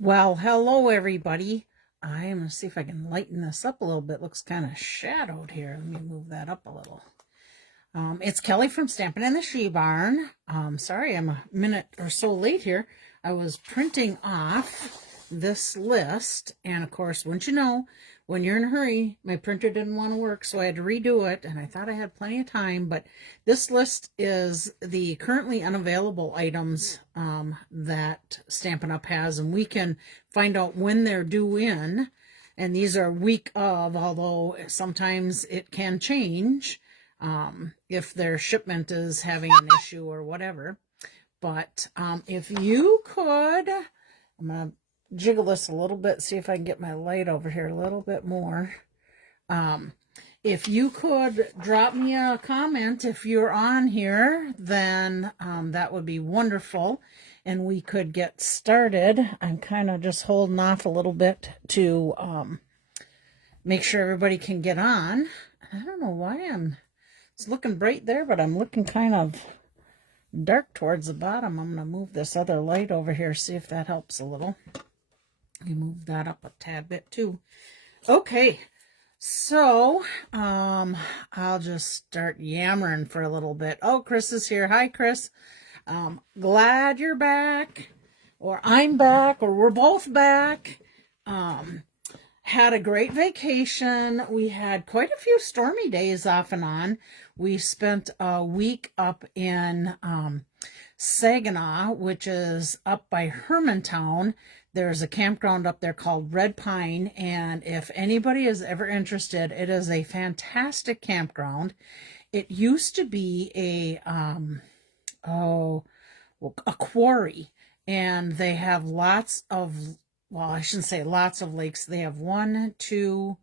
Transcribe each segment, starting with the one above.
Well, hello everybody. I'm gonna see if I can lighten this up a little bit. Looks kind of shadowed here. Let me move that up a little. It's Kelly from Stampin' in the She Barn. Sorry I'm a minute or so late here. I was printing off this list, and of course, wouldn't you know, when you're in a hurry, my printer didn't want to work, so I had to redo it, and I thought I had plenty of time, but this list is the currently unavailable items that Stampin' Up! Has, and we can find out when they're due in, and these are week of, although sometimes it can change if their shipment is having an issue or whatever. But if you could, I'm going to jiggle this a little bit, see if I can get my light over here a little bit more. If you could drop me a comment if you're on here, then that would be wonderful, and we could get started. I'm kind of just holding off a little bit to make sure everybody can get on. I don't know why it's looking bright there, but I'm looking kind of dark towards the bottom. I'm going to move this other light over here, see if that helps a little. Let me move that up a tad bit too. Okay, so I'll just start yammering for a little bit. Oh, Chris is here. Hi, Chris. Glad you're back, or I'm back, or we're both back. Had a great vacation. We had quite a few stormy days off and on. We spent a week up in Saginaw, which is up by Hermantown. There's a campground up there called Red Pine, and if anybody is ever interested, it is a fantastic campground. It used to be a quarry, and they have lots of, well, I shouldn't say lots of lakes. They have 1, 2,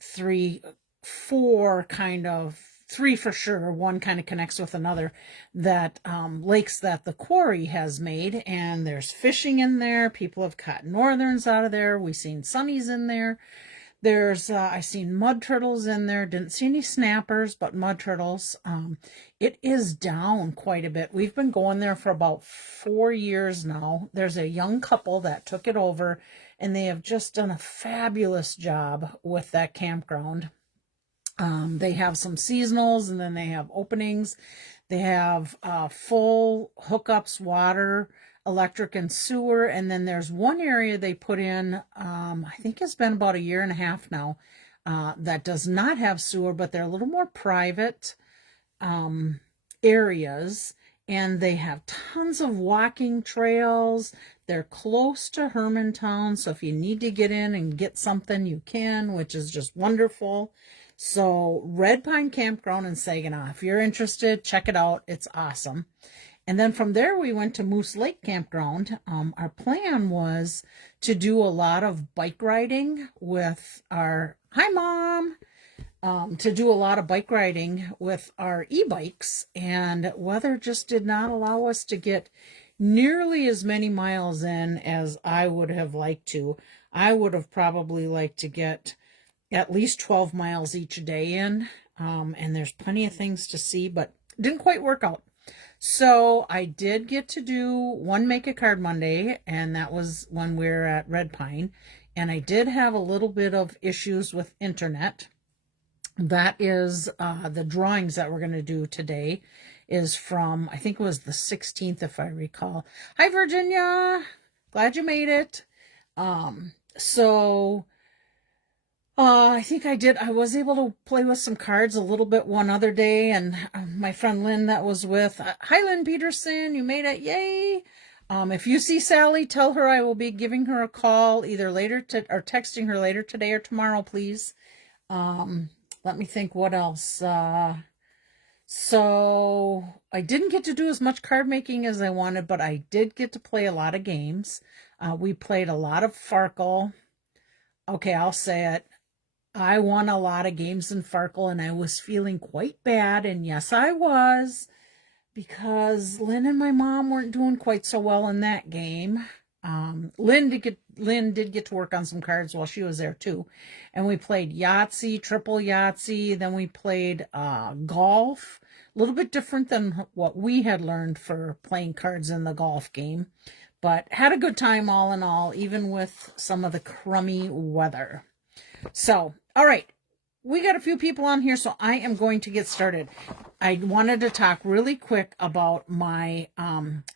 3, 4 kind of, 3 for sure. One kind of connects with another, that lakes that the quarry has made, and there's fishing in there. People have caught northerns out of there. We've seen sunnies in there. There's, I seen mud turtles in there. Didn't see any snappers, but mud turtles. It is down quite a bit. We've been going there for about 4 years now. There's a young couple that took it over, and they have just done a fabulous job with that campground. They have some seasonals, and then they have openings. They have full hookups, water, electric, and sewer. And then there's one area they put in, I think it's been about 1.5 years now, that does not have sewer, but they're a little more private areas. And they have tons of walking trails. They're close to Hermantown, so if you need to get in and get something, you can, which is just wonderful. So Red Pine Campground in Saginaw. If you're interested, check it out. It's awesome. And then from there, we went to Moose Lake Campground. Our plan was to do a lot of bike riding with our, hi Mom, to do a lot of bike riding with our e-bikes, and weather just did not allow us to get nearly as many miles in as I would have liked to. I would have probably liked to get at least 12 miles each day in, and there's plenty of things to see, but didn't quite work out. So I did get to do one Make a Card Monday, and that was when we were at Red Pine, and I did have a little bit of issues with internet. That is the drawings that we're going to do today is from, I think it was the 16th, if I recall. Hi, Virginia. Glad you made it. I think I was able to play with some cards a little bit one other day, and my friend Lynn that was with, hi Lynn Peterson, you made it, yay. If you see Sally, tell her I will be giving her a call either later or texting her later today or tomorrow, please. Let me think what else. So I didn't get to do as much card making as I wanted, but I did get to play a lot of games. We played a lot of Farkle. Okay, I'll say it. I won a lot of games in Farkle, and I was feeling quite bad, and yes, I was, because Lynn and my mom weren't doing quite so well in that game. Lynn did get to work on some cards while she was there too, and we played Yahtzee, triple Yahtzee. Then we played golf, a little bit different than what we had learned for playing cards in the golf game. but had a good time all in all, even with some of the crummy weather. So, all right, we got a few people on here, so I am going to get started. I wanted to talk really quick about my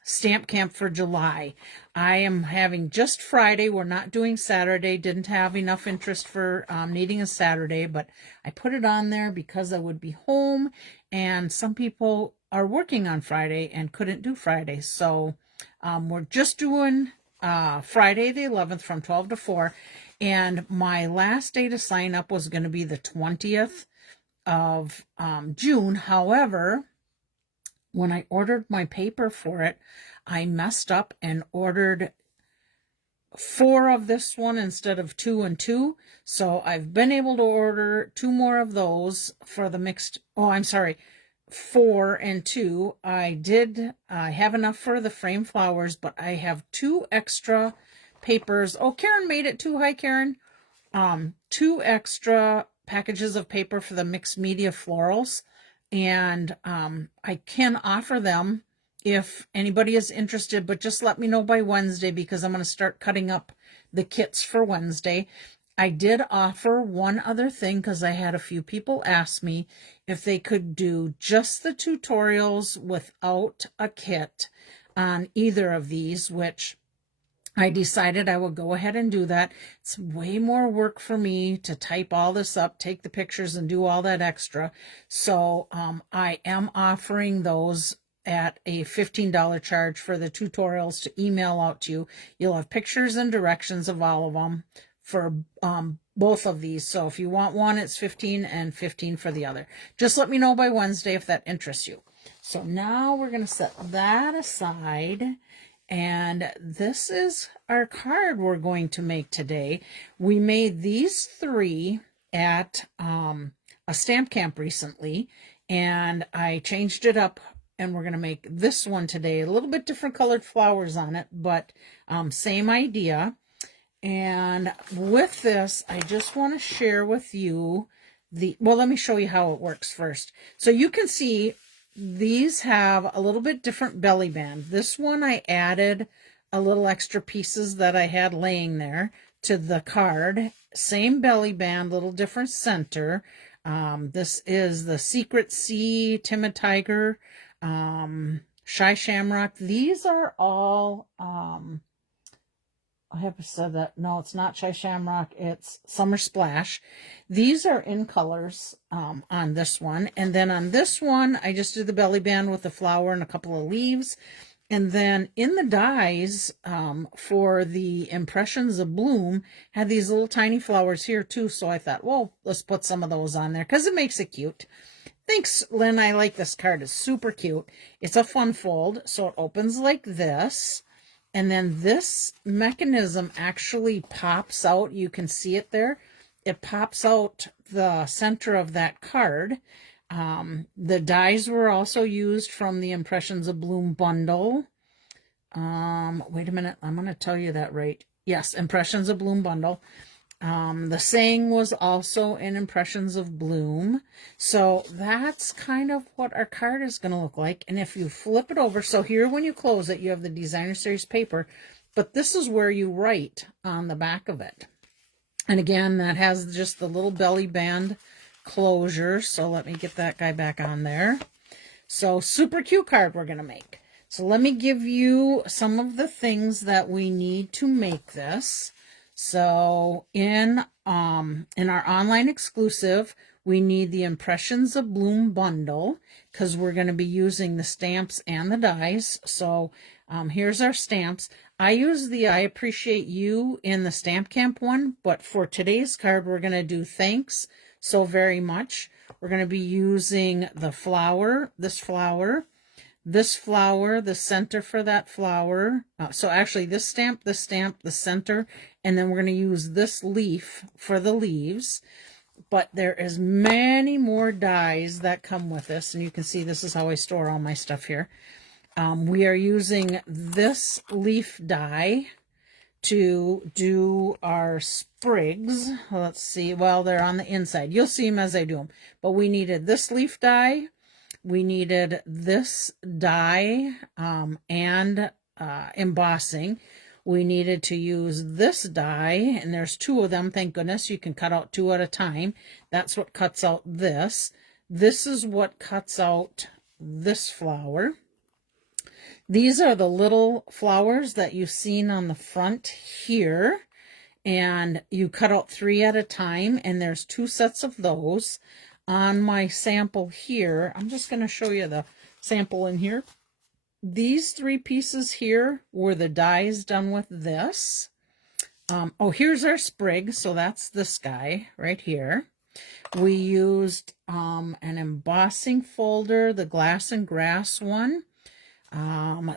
stamp camp for July. I am having just Friday. We're not doing Saturday. Didn't have enough interest for needing a Saturday, but I put it on there because I would be home, and some people are working on Friday and couldn't do Friday. So we're just doing Friday the 11th from 12 to 4. And my last day to sign up was going to be the 20th of June. However, when I ordered my paper for it, I messed up and ordered 4 of this one instead of 2 and 2. So I've been able to order 2 more of those for the mixed. Oh, I'm sorry. 4 and 2. I have enough for the frame flowers, but I have 2 extra papers. Oh, Karen made it too. Hi, Karen. 2 extra packages of paper for the mixed media florals, and I can offer them if anybody is interested, but just let me know by Wednesday because I'm going to start cutting up the kits for Wednesday. I did offer one other thing because I had a few people ask me if they could do just the tutorials without a kit on either of these, which I decided I would go ahead and do that. It's way more work for me to type all this up, take the pictures, and do all that extra. So I am offering those at a $15 charge for the tutorials to email out to you. You'll have pictures and directions of all of them for both of these. So if you want one, it's $15 and $15 for the other. Just let me know by Wednesday if that interests you. So now we're going to set that aside. And this is our card we're going to make today. We made these 3 at a stamp camp recently, and I changed it up, and we're going to make this one today. A little bit different colored flowers on it, but same idea. And with this, I just want to share with you well, let me show you how it works first. So you can see these have a little bit different belly band. This one I added a little extra pieces that I had laying there to the card. Same belly band, little different center. This is the Secret Sea, Timid Tiger, Shy Shamrock. These are all, I have said that. No, it's not Shy Shamrock. It's Summer Splash. These are in colors on this one. And then on this one, I just did the belly band with the flower and a couple of leaves. And then in the dies for the Impressions of Bloom, had these little tiny flowers here too. So I thought, well, let's put some of those on there because it makes it cute. Thanks, Lynn. I like this card. It's super cute. It's a fun fold. So it opens like this. And then this mechanism actually pops out. You can see it there. It pops out the center of that card. The dies were also used from the Impressions of Bloom bundle. Wait a minute. I'm going to tell you that right. Yes, Impressions of Bloom bundle. The saying was also in Impressions of Bloom. So that's kind of what our card is going to look like. And if you flip it over, so here when you close it, you have the Designer Series paper, but this is where you write on the back of it. And again, that has just the little belly band closure. So let me get that guy back on there. So super cute card we're going to make. So let me give you some of the things that we need to make this. So in our online exclusive, we need the Impressions of Bloom bundle because we're going to be using the stamps and the dies. So here's our stamps. I use the I Appreciate You in the Stamp Camp one, but for today's card, we're going to do Thanks So Very Much. We're going to be using the flower, this flower, the center for that flower. So actually this stamp, the center, and then we're going to use this leaf for the leaves. But there is many more dies that come with this, and you can see this is how I store all my stuff here. We are using this leaf die to do our sprigs. Let's see. Well, they're on the inside. You'll see them as I do them. But we needed this leaf die. We needed this die and embossing, we needed to use this die, and there's 2 of them, thank goodness. You can cut out 2 at a time. That's what cuts out this. This is what cuts out this flower. These are the little flowers that you've seen on the front here, and you cut out 3 at a time, and there's 2 sets of those. On my sample here, I'm just going to show you the sample in here. These 3 pieces here were the dies done with this. Oh, here's our sprig. So that's this guy right here. We used an embossing folder, the glass and grass one.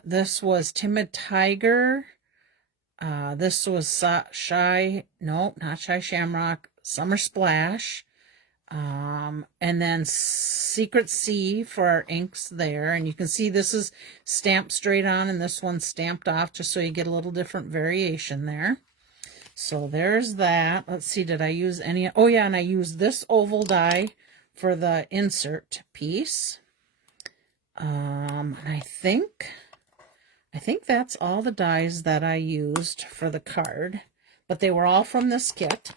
This was Timid Tiger. This was Shy, no, not Shy Shamrock, Summer Splash. And then Secret Sea for our inks there. And you can see this is stamped straight on and this one's stamped off, just so you get a little different variation there. So there's that. Let's see, did I use any? Oh yeah, and I used this oval die for the insert piece. I think that's all the dies that I used for the card, but they were all from this kit.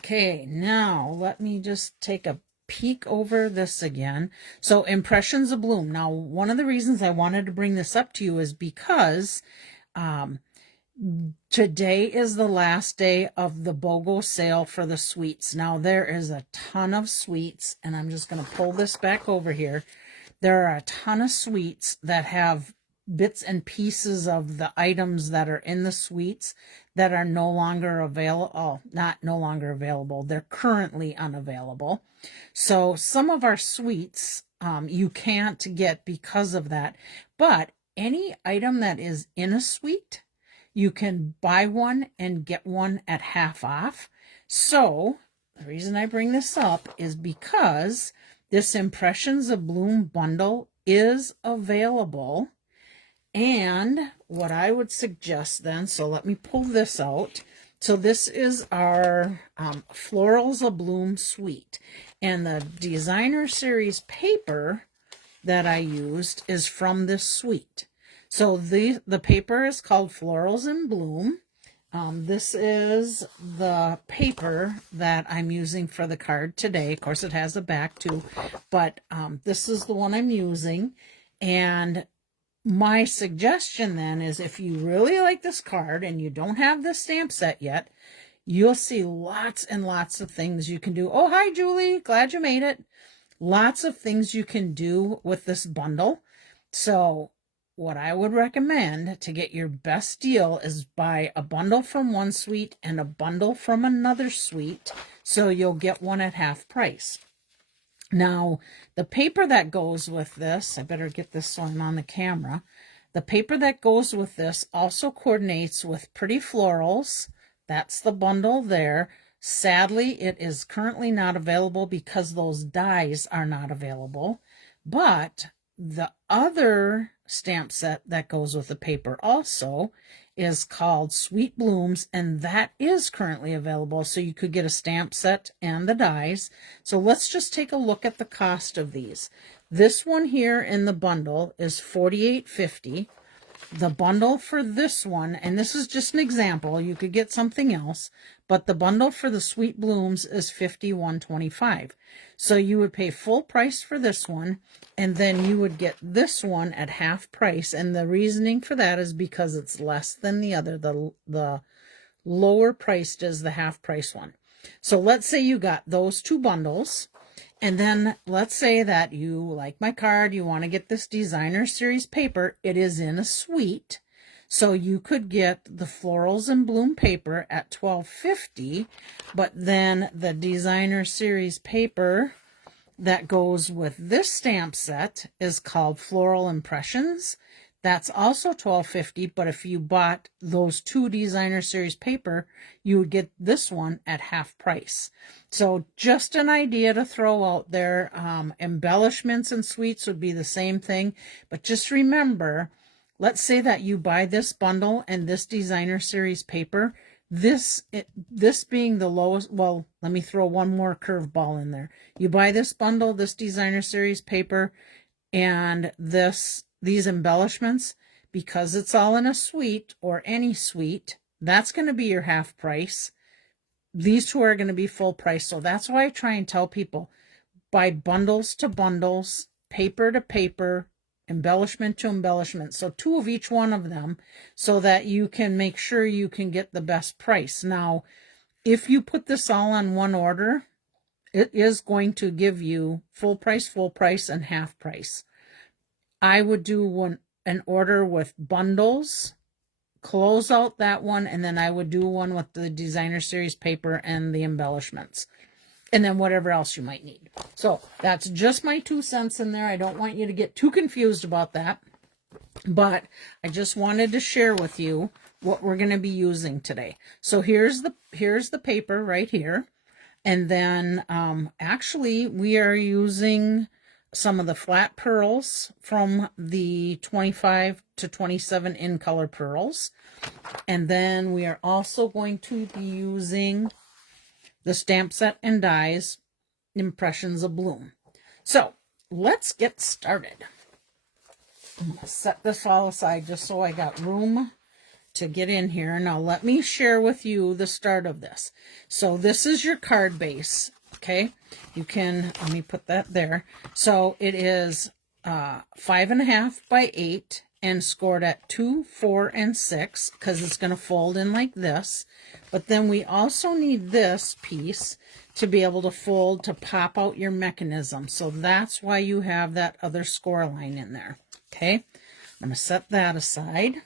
Okay, now let me just take a peek over this again. So Impressions Abloom. Now, one of the reasons I wanted to bring this up to you is because today is the last day of the BOGO sale for the sweets. Now, there is a ton of sweets, and I'm just going to pull this back over here. There are a ton of sweets that have bits and pieces of the items that are in the sweets that are no longer available. Oh, not no longer available. They're currently unavailable. So some of our sweets you can't get because of that. But any item that is in a sweet, you can buy one and get one at half off. So the reason I bring this up is because this Impressions Abloom bundle is available. And what I would suggest then, so let me pull this out. So this is our Florals Abloom suite. And the designer series paper that I used is from this suite. So the paper is called Florals in Bloom. This is the paper that I'm using for the card today. Of course, it has a back too, but this is the one I'm using. And my suggestion then is, if you really like this card and you don't have the stamp set yet, you'll see lots and lots of things you can do. Oh, hi, Julie. Glad you made it. Lots of things you can do with this bundle. So what I would recommend to get your best deal is buy a bundle from one suite and a bundle from another suite, so you'll get one at half price. Now, the paper that goes with this, I better get this one on the camera. The paper that goes with this also coordinates with Pretty Florals. That's the bundle there. Sadly, it is currently not available because those dies are not available. But the other stamp set that goes with the paper also is called Sweet Blooms, and that is currently available, so you could get a stamp set and the dies. So let's just take a look at the cost of these. This one here in the bundle is $48.50. The bundle for this one, and this is just an example, you could get something else, but the bundle for the Sweet Blooms is $51.25. So you would pay full price for this one, and then you would get this one at half price. And the reasoning for that is because it's less than the other. The lower priced is the half price one. So let's say you got those 2 bundles. And then let's say that you like my card, you want to get this designer series paper. It is in a suite. So you could get the Florals in Bloom paper at $12.50, but then the designer series paper that goes with this stamp set is called Floral Impressions. That's also $12.50, but if you bought those 2 designer series paper, you would get this one at half price. So just an idea to throw out there. Embellishments and sweets would be the same thing, but just remember, let's say that you buy this bundle and this designer series paper, this being the lowest. Well, let me throw one more curveball in there. You buy this bundle, this designer series paper, and these embellishments because it's all in a suite or any suite, that's going to be your half price. These two are going to be full price. So that's why I try and tell people, buy bundles to bundles, paper to paper, embellishment to embellishment. So 2 of each one of them, so that you can make sure you can get the best price. Now, if you put this all on one order, it is going to give you full price, and half price. I would do an order with bundles, close out that one, and then I would do one with the designer series paper and the embellishments, and then whatever else you might need. So that's just my 2 cents in there. I don't want you to get too confused about that, but I just wanted to share with you what we're going to be using today. So here's the paper right here. And then actually we are using some of the flat pearls from the 25 to 27 in color pearls. And then we are also going to be using the Stamp Set and Dies Impressions Abloom. So let's get started. I'm going to set this all aside just so I got room to get in here. Now let me share with you the start of this. So this is your card base. Okay, you can, let me put that there. So it is 5.5 by 8 and scored at 2, 4, and 6 because it's going to fold in like this. But then we also need this piece to be able to fold to pop out your mechanism. So that's why you have that other score line in there. Okay, I'm going to set that aside.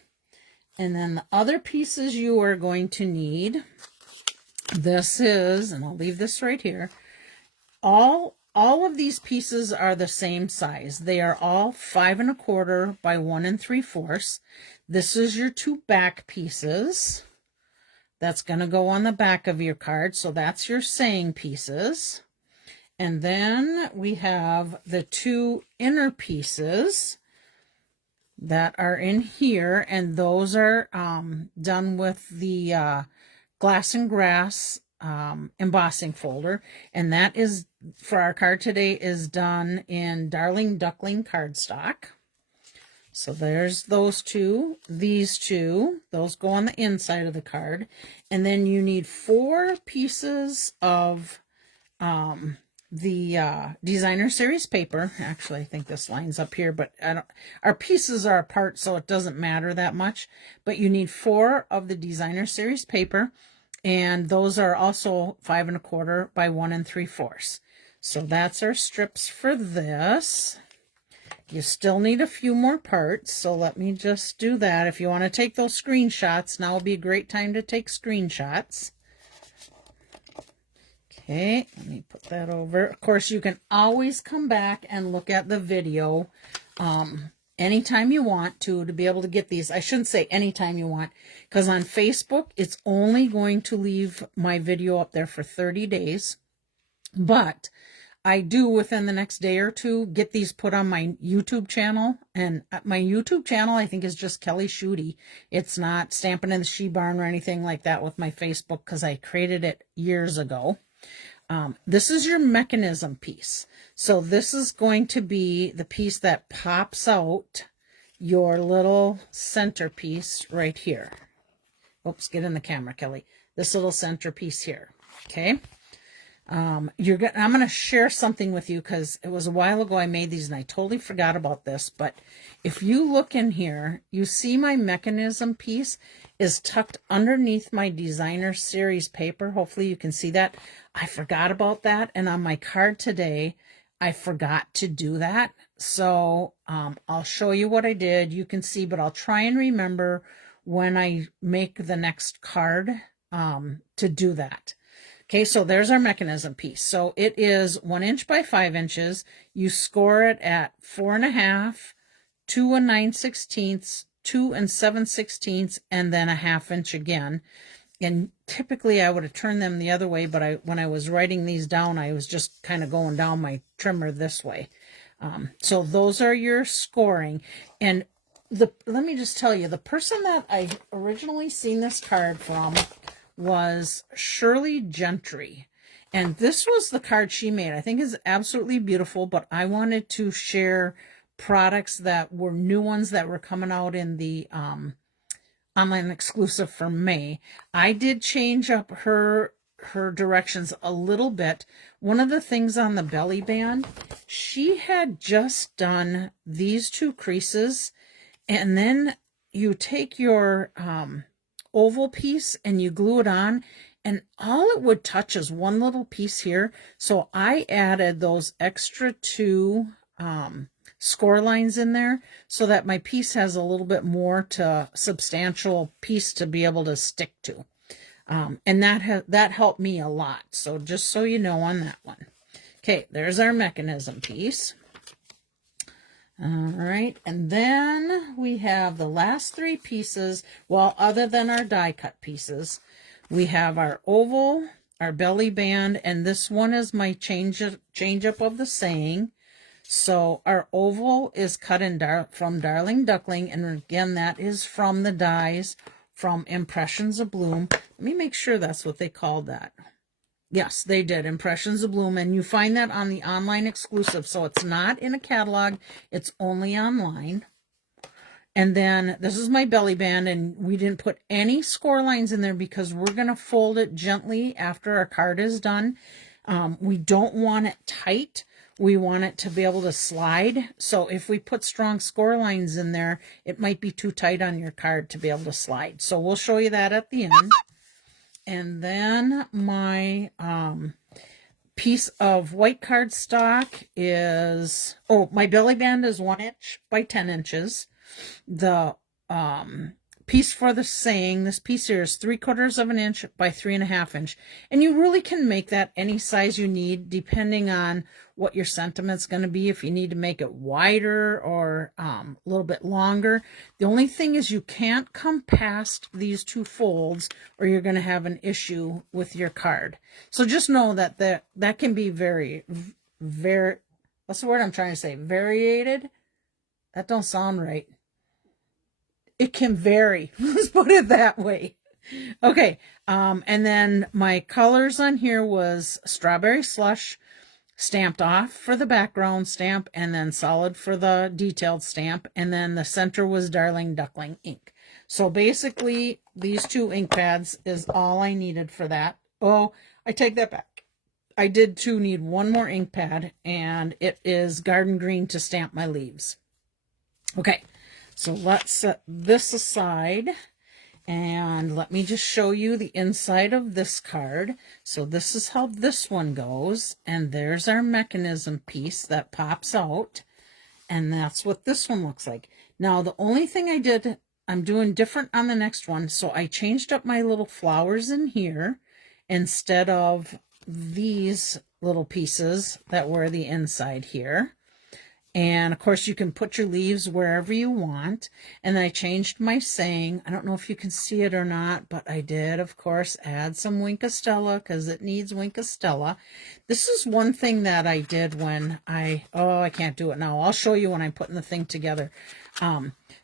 And then the other pieces you are going to need, this is, and I'll leave this right here, all of these pieces are the same size. They are all 5 1/4 by 1 3/4. This is your 2 back pieces. That's going to go on the back of your card. So that's your saying pieces. And then we have the 2 inner pieces that are in here, and those are done with the Glass and Grass embossing folder, and that is, for our card today, is done in Darling Duckling cardstock. So there's those 2. These 2, those go on the inside of the card. And then you need 4 pieces of the designer series paper. Actually, I think this lines up here, but our pieces are apart, so it doesn't matter that much. But you need 4 of the designer series paper, and those are also 5 1/4 by 1 3/4. So that's our strips for this. You still need a few more parts, so let me just do that. If you want to take those screenshots, now would be a great time to take screenshots. Okay, let me put that over. Of course, you can always come back and look at the video anytime you want to be able to get these. I shouldn't say anytime you want, because on Facebook, it's only going to leave my video up there for 30 days. But I do, within the next day or 2, get these put on my YouTube channel. And my YouTube channel, I think, is just Schudi-SHE. It's not Stampin' in the She Barn or anything like that with my Facebook, because I created it years ago. This is your mechanism piece. So this is going to be the piece that pops out your little centerpiece right here. Oops, get in the camera, Kelly. This little centerpiece here. Okay. I'm going to share something with you, because it was a while ago I made these and I totally forgot about this. But if you look in here, you see my mechanism piece is tucked underneath my designer series paper. Hopefully you can see that. I forgot about that. And on my card today, I forgot to do that. So I'll show you what I did. You can see, but I'll try and remember when I make the next card to do that. Okay, so there's our mechanism piece. So it is 1 inch by 5 inches. You score it at 4 1/2, 2 9/16, 2 7/16, and then a 1/2 inch again. And typically I would have turned them the other way, but when I was writing these down, I was just kind of going down my trimmer this way. So those are your scoring. And let me just tell you, the person that I originally seen this card from was Shirley Gentry, and this was the card she made. I think is absolutely beautiful, but I wanted to share products that were new ones that were coming out in the online exclusive for May. I did change up her directions a little bit. One of the things on the belly band, she had just done these 2 creases, and then you take your oval piece and you glue it on, and all it would touch is one little piece here. So I added those extra 2 score lines in there so that my piece has a little bit more to substantial piece to be able to stick to. And that helped me a lot. So just so you know on that one. Okay, there's our mechanism piece. All right, and then we have the last 3 pieces. Well, other than our die cut pieces, we have our oval, our belly band, and this one is my change up of the saying. So our oval is cut in from Darling Duckling, and again, that is from the dies from Impressions Abloom. Let me make sure that's what they called that. Yes, they did, Impressions Abloom, and you find that on the online exclusive, so it's not in a catalog, it's only online. And then this is my belly band, and we didn't put any score lines in there because we're going to fold it gently after our card is done. We don't want it tight. We want it to be able to slide. So if we put strong score lines in there, it might be too tight on your card to be able to slide. So we'll show you that at the end. And then my piece of white cardstock is, my belly band is 1 inch by 10 inches. The piece for the saying, this piece here is 3/4 of an inch by 3.5 inch. And you really can make that any size you need, depending on what your sentiment's going to be. If you need to make it wider or a little bit longer. The only thing is you can't come past these 2 folds or you're going to have an issue with your card. So just know that that can be very, what's the word I'm trying to say? Variated? That don't sound right. It can vary. Let's put it that way. Okay. And then my colors on here was Strawberry Slush, stamped off for the background stamp, and then solid for the detailed stamp. And then the center was Darling Duckling ink. So basically these 2 ink pads is all I needed for that. Oh, I take that back. I did too need 1 more ink pad, and it is Garden Green to stamp my leaves. Okay. So let's set this aside, and let me just show you the inside of this card. So this is how this one goes, and there's our mechanism piece that pops out, and that's what this one looks like. Now, the only thing I'm doing different on the next one, so I changed up my little flowers in here instead of these little pieces that were the inside here. And of course you can put your leaves wherever you want. And I changed my saying. I don't know if you can see it or not, but I did, of course, add some Winkostella because it needs Winkostella. This is one thing that I did when I can't do it now. I'll show you when I'm putting the thing together.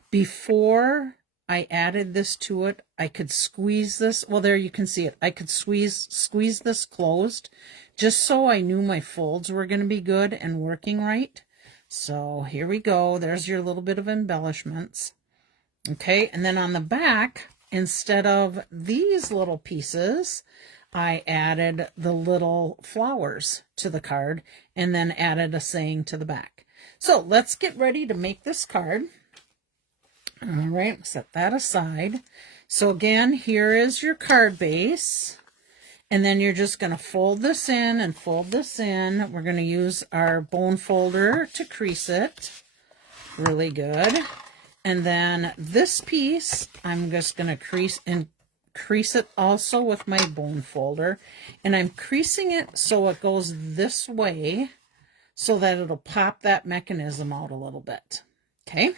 Before I added this to it, I could squeeze this. Well, there you can see it. I could squeeze this closed just so I knew my folds were going to be good and working right. So here we go. There's your little bit of embellishments. Okay, and then on the back, instead of these little pieces, I added the little flowers to the card and then added a saying to the back. So let's get ready to make this card. All right, set that aside. So again, here is your card base. And then you're just going to fold this in and fold this in. We're going to use our bone folder to crease it. Really good. And then this piece, I'm just going to crease it also with my bone folder. And I'm creasing it so it goes this way so that it'll pop that mechanism out a little bit. Okay.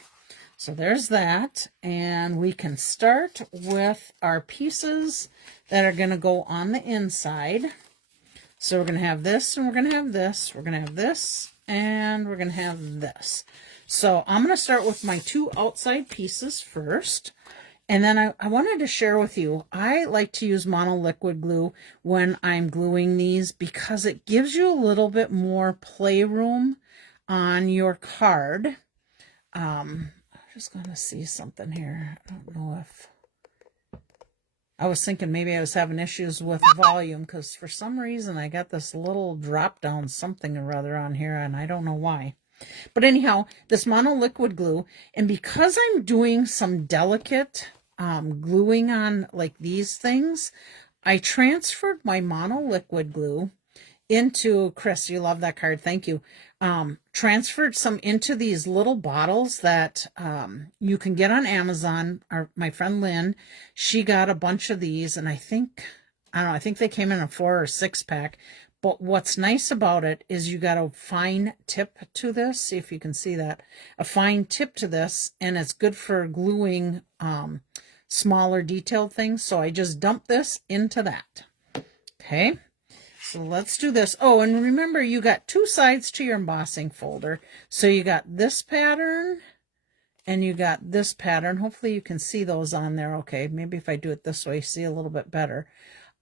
So there's that, and we can start with our pieces that are going to go on the inside. So we're going to have this, and we're going to have this, we're going to have this, and we're going to have this. So I'm going to start with my 2 outside pieces first, and then I wanted to share with you, I like to use mono liquid glue when I'm gluing these because it gives you a little bit more playroom on your card. I'm just going to see something here. I don't know if... I was thinking maybe I was having issues with volume because for some reason I got this little drop down something or other on here and I don't know why. But anyhow, this mono liquid glue, and because I'm doing some delicate gluing on like these things, I transferred my mono liquid glue into, Chris, you love that card, thank you, transferred some into these little bottles that you can get on Amazon. My friend Lynn, she got a bunch of these, and I think they came in a 4 or 6 pack. But what's nice about it is you got a fine tip to this. See if you can see that. A fine tip to this, and it's good for gluing smaller detailed things. So I just dump this into that. Okay. So let's do this. Oh, and remember, you got 2 sides to your embossing folder. So you got this pattern and you got this pattern. Hopefully you can see those on there. Okay, maybe if I do it this way, see a little bit better.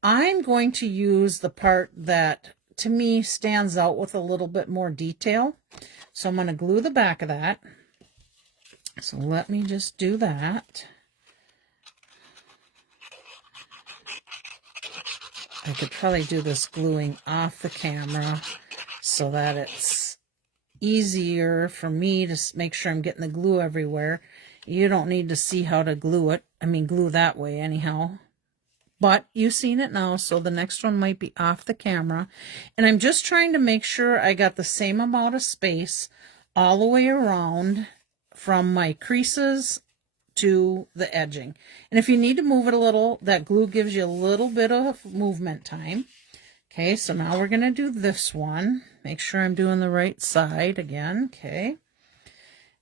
I'm going to use the part that, to me, stands out with a little bit more detail. So I'm going to glue the back of that. So let me just do that. I could probably do this gluing off the camera so that it's easier for me to make sure I'm getting the glue everywhere. You don't need to see how to glue it. I mean, glue that way anyhow. But you've seen it now, so the next one might be off the camera. And I'm just trying to make sure I got the same amount of space all the way around from my creases to the edging. And if you need to move it a little, that glue gives you a little bit of movement time. Okay, so now we're going to do this one. Make sure I'm doing the right side again. Okay.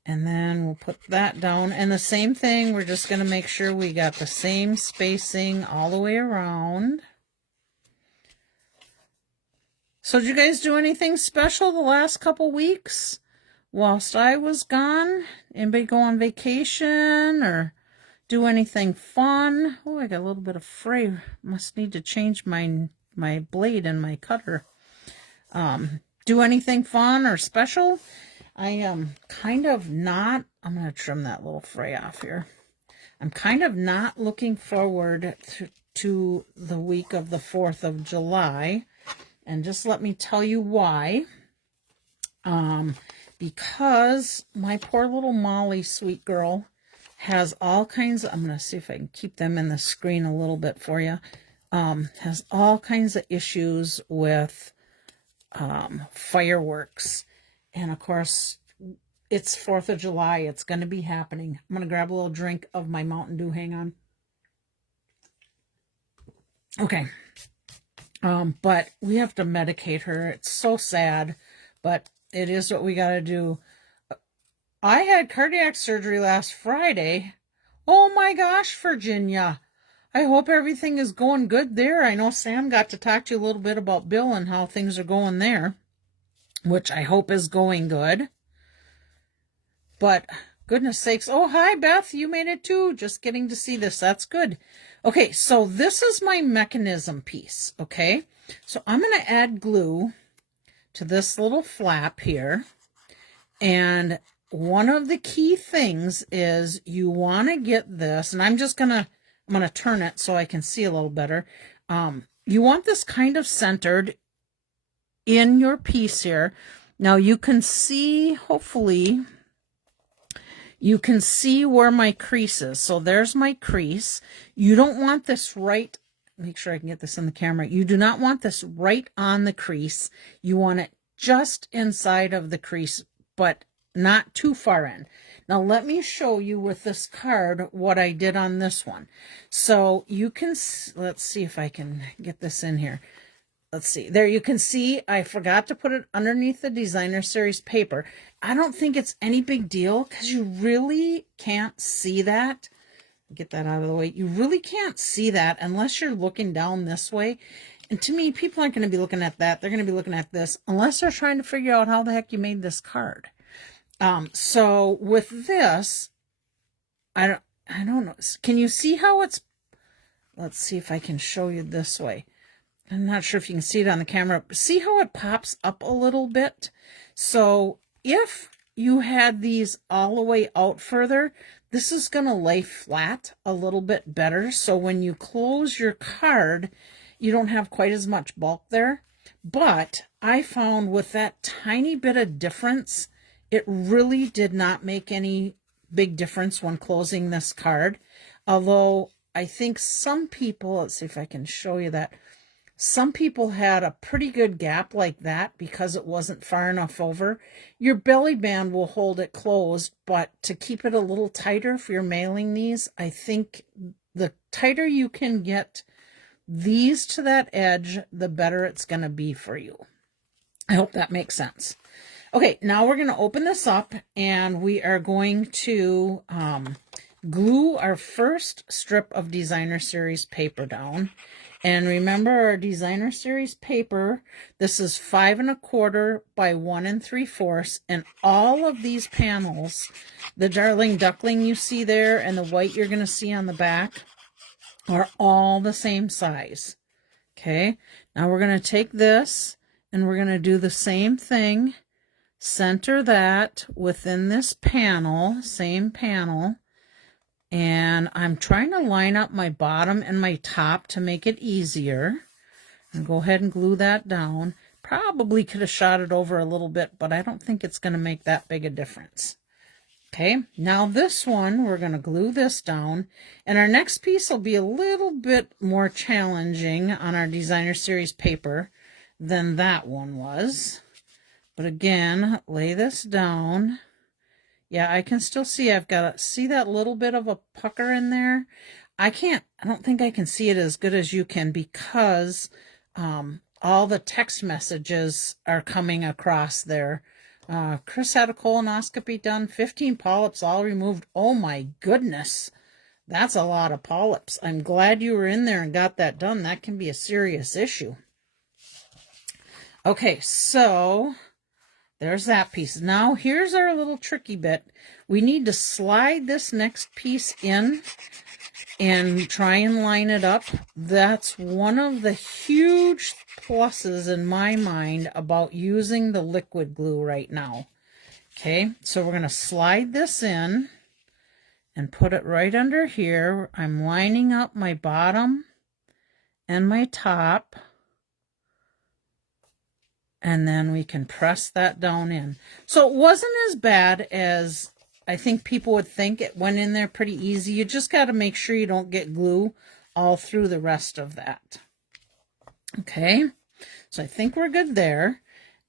And then we'll put that down. And the same thing, we're just going to make sure we got the same spacing all the way around. So did you guys do anything special the last couple weeks whilst I was gone? Anybody go on vacation or do anything fun? Oh, I got a little bit of fray. Must need to change my blade and my cutter. Do anything fun or special? I am kind of not, I'm going to trim that little fray off here. I'm kind of not looking forward to the week of the 4th of July. And just let me tell you why. Because my poor little Molly, sweet girl, has all kinds of, I'm going to see if I can keep them in the screen a little bit for you, has all kinds of issues with fireworks. And of course, it's 4th of July. It's going to be happening. I'm going to grab a little drink of my Mountain Dew. Hang on. Okay. But we have to medicate her. It's so sad, but it is what we got to do. I had cardiac surgery last Friday. Oh my gosh, Virginia. I hope everything is going good there. I know Sam got to talk to you a little bit about Bill and how things are going there, which I hope is going good. But goodness sakes. Oh, hi, Beth. You made it too. Just getting to see this. That's good. Okay, so this is my mechanism piece, okay? So I'm going to add glue to this little flap here. And one of the key things is you want to get this, and I'm going to turn it so I can see a little better. You want this kind of centered in your piece here. Now you can see, hopefully, you can see where my crease is. So there's my crease. You don't want this right, make sure I can get this in the camera. You do not want this right on the crease. You want it just inside of the crease, but not too far in. Now let me show you with this card what I did on this one. So you can, let's see if I can get this in here. Let's see. There you can see I forgot to put it underneath the Designer Series paper. I don't think it's any big deal because you really can't see that. Get that out of the way. You really can't see that unless you're looking down this way. And to me, people aren't going to be looking at that. They're going to be looking at this unless they're trying to figure out how the heck you made this card. So with this, I don't know. Can you see how it's, let's see if I can show you this way. I'm not sure if you can see it on the camera. See how it pops up a little bit? So if you had these all the way out further, this is going to lay flat a little bit better. So when you close your card, you don't have quite as much bulk there. But I found with that tiny bit of difference, it really did not make any big difference when closing this card. Although I think some people, let's see if I can show you that. Some people had a pretty good gap like that because it wasn't far enough over. Your belly band will hold it closed, but to keep it a little tighter if you're mailing these, I think the tighter you can get these to that edge, the better it's going to be for you. I hope that makes sense. Okay, now we're going to open this up and we are going to glue our first strip of Designer Series paper down. And remember our Designer Series paper, this is 5 1/4 by 1 3/4, and all of these panels, the Darling Duckling you see there and the white you're going to see on the back, are all the same size. Okay, now we're going to take this and we're going to do the same thing. Center that within this panel, same panel. And I'm trying to line up my bottom and my top to make it easier. And go ahead and glue that down. Probably could have shot it over a little bit, but I don't think it's going to make that big a difference. Okay, now this one, we're going to glue this down. And our next piece will be a little bit more challenging on our Designer Series paper than that one was. But again, lay this down. Yeah, I can still see, I've got to see that little bit of a pucker in there. I don't think I can see it as good as you can because all the text messages are coming across there. Chris had a colonoscopy done, 15 polyps all removed. Oh my goodness, that's a lot of polyps. I'm glad you were in there and got that done. That can be a serious issue. Okay, so there's that piece. Now here's our little tricky bit. We need to slide this next piece in and try and line it up. That's one of the huge pluses in my mind about using the liquid glue right now. Okay, so we're going to slide this in and put it right under here. I'm lining up my bottom and my top. And then we can press that down in. So it wasn't as bad as I think people would think. It went in there pretty easy. You just got to make sure you don't get glue all through the rest of that. Okay, so I think we're good there.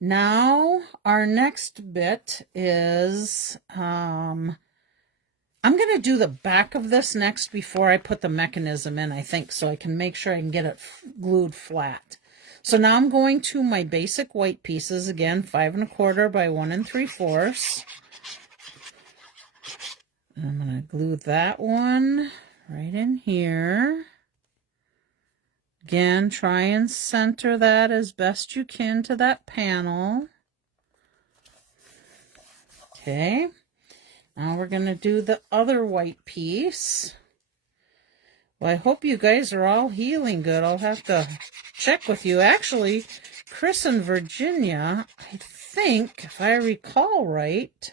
Now our next bit is, I'm going to do the back of this next before I put the mechanism in, I think, so I can make sure I can get it glued flat. So now I'm going to my basic white pieces, again, 5 1/4 by 1 3/4. I'm going to glue that one right in here. Again, try and center that as best you can to that panel. Okay, now we're going to do the other white piece. Well, I hope you guys are all healing good. I'll have to check with you. Actually, Chris and Virginia, I think, if I recall right,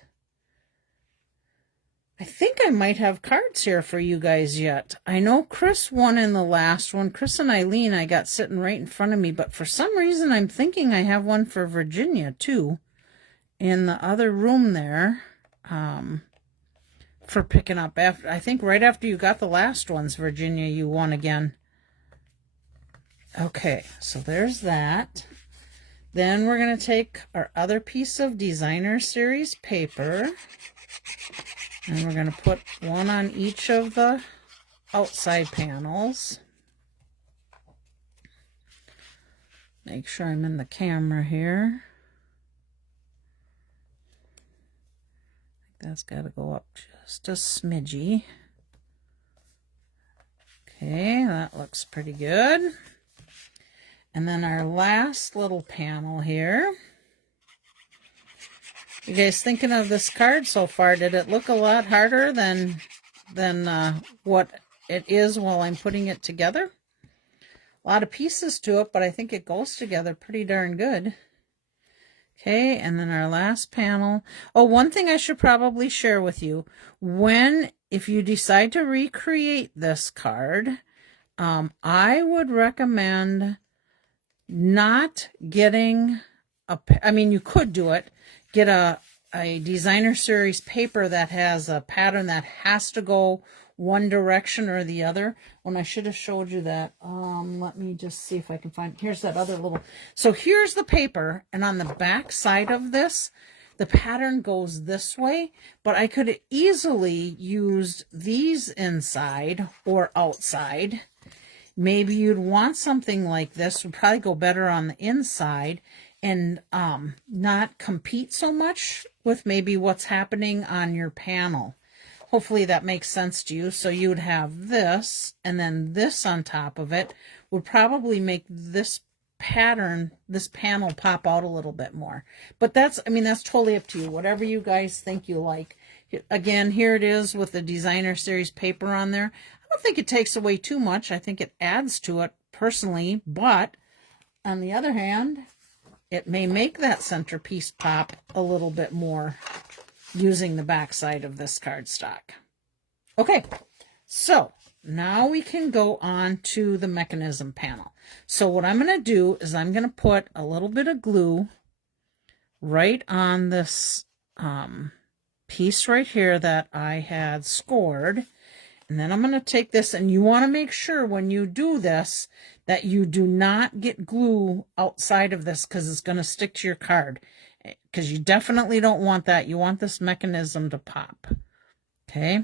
I think I might have cards here for you guys yet. I know Chris won in the last one. Chris and Eileen I got sitting right in front of me, but for some reason I'm thinking I have one for Virginia too in the other room there. For picking up after, I think right after you got the last ones, Virginia, you won again. Okay, so there's that. Then we're going to take our other piece of Designer Series paper, and we're going to put one on each of the outside panels. Make sure I'm in the camera here. I think that's got to go up just a smidgy. Okay, that looks pretty good. And then our last little panel here. You guys thinking of this card so far? Did it look a lot harder than what it is while I'm putting it together? A lot of pieces to it, but I think it goes together pretty darn good. Okay, and then our last panel. Oh, one thing I should probably share with you. If you decide to recreate this card, I would recommend not getting I mean, you could do it. Get a designer series paper that has a pattern that has to go one direction or the other. When I should have showed you that. Let me just see if I can find. Here's that other little. So here's the paper, and on the back side of this, the pattern goes this way, but I could have easily used these inside or outside. Maybe you'd want something like this, would probably go better on the inside, and not compete so much with maybe what's happening on your panel. Hopefully that makes sense to you. So you'd have this, and then this on top of it would probably make this pattern, this panel, pop out a little bit more. But that's totally up to you. Whatever you guys think you like. Again, here it is with the designer series paper on there. I don't think it takes away too much. I think it adds to it personally, but on the other hand, it may make that centerpiece pop a little bit more using the back side of this cardstock. Okay, so now we can go on to the mechanism panel. So what I'm going to do is I'm going to put a little bit of glue right on this piece right here that I had scored. And then I'm going to take this, and you want to make sure when you do this that you do not get glue outside of this, because it's going to stick to your card. Because you definitely don't want that. You want this mechanism to pop. Okay,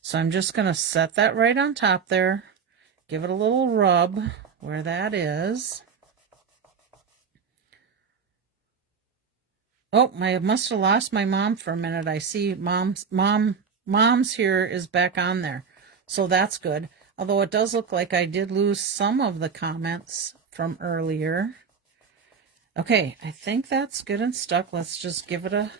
so I'm just going to set that right on top there. Give it a little rub where that is. Oh, I must have lost my mom for a minute. I see mom's here is back on there. So that's good. Although it does look like I did lose some of the comments from earlier. Okay, I think that's good and stuck. Let's just give it a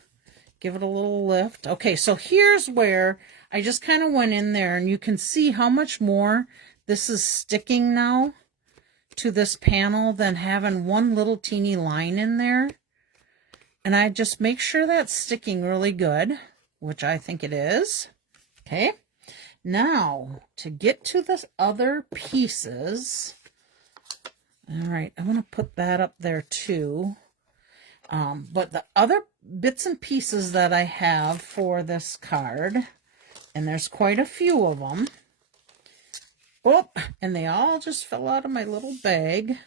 little lift. Okay, so here's where I just kind of went in there, and you can see how much more this is sticking now to this panel than having one little teeny line in there. And I just make sure that's sticking really good, which I think it is. Okay. Now, to get to the other pieces, all right, I'm going to put that up there too. But the other bits and pieces that I have for this card, and there's quite a few of them. Oh, and they all just fell out of my little bag.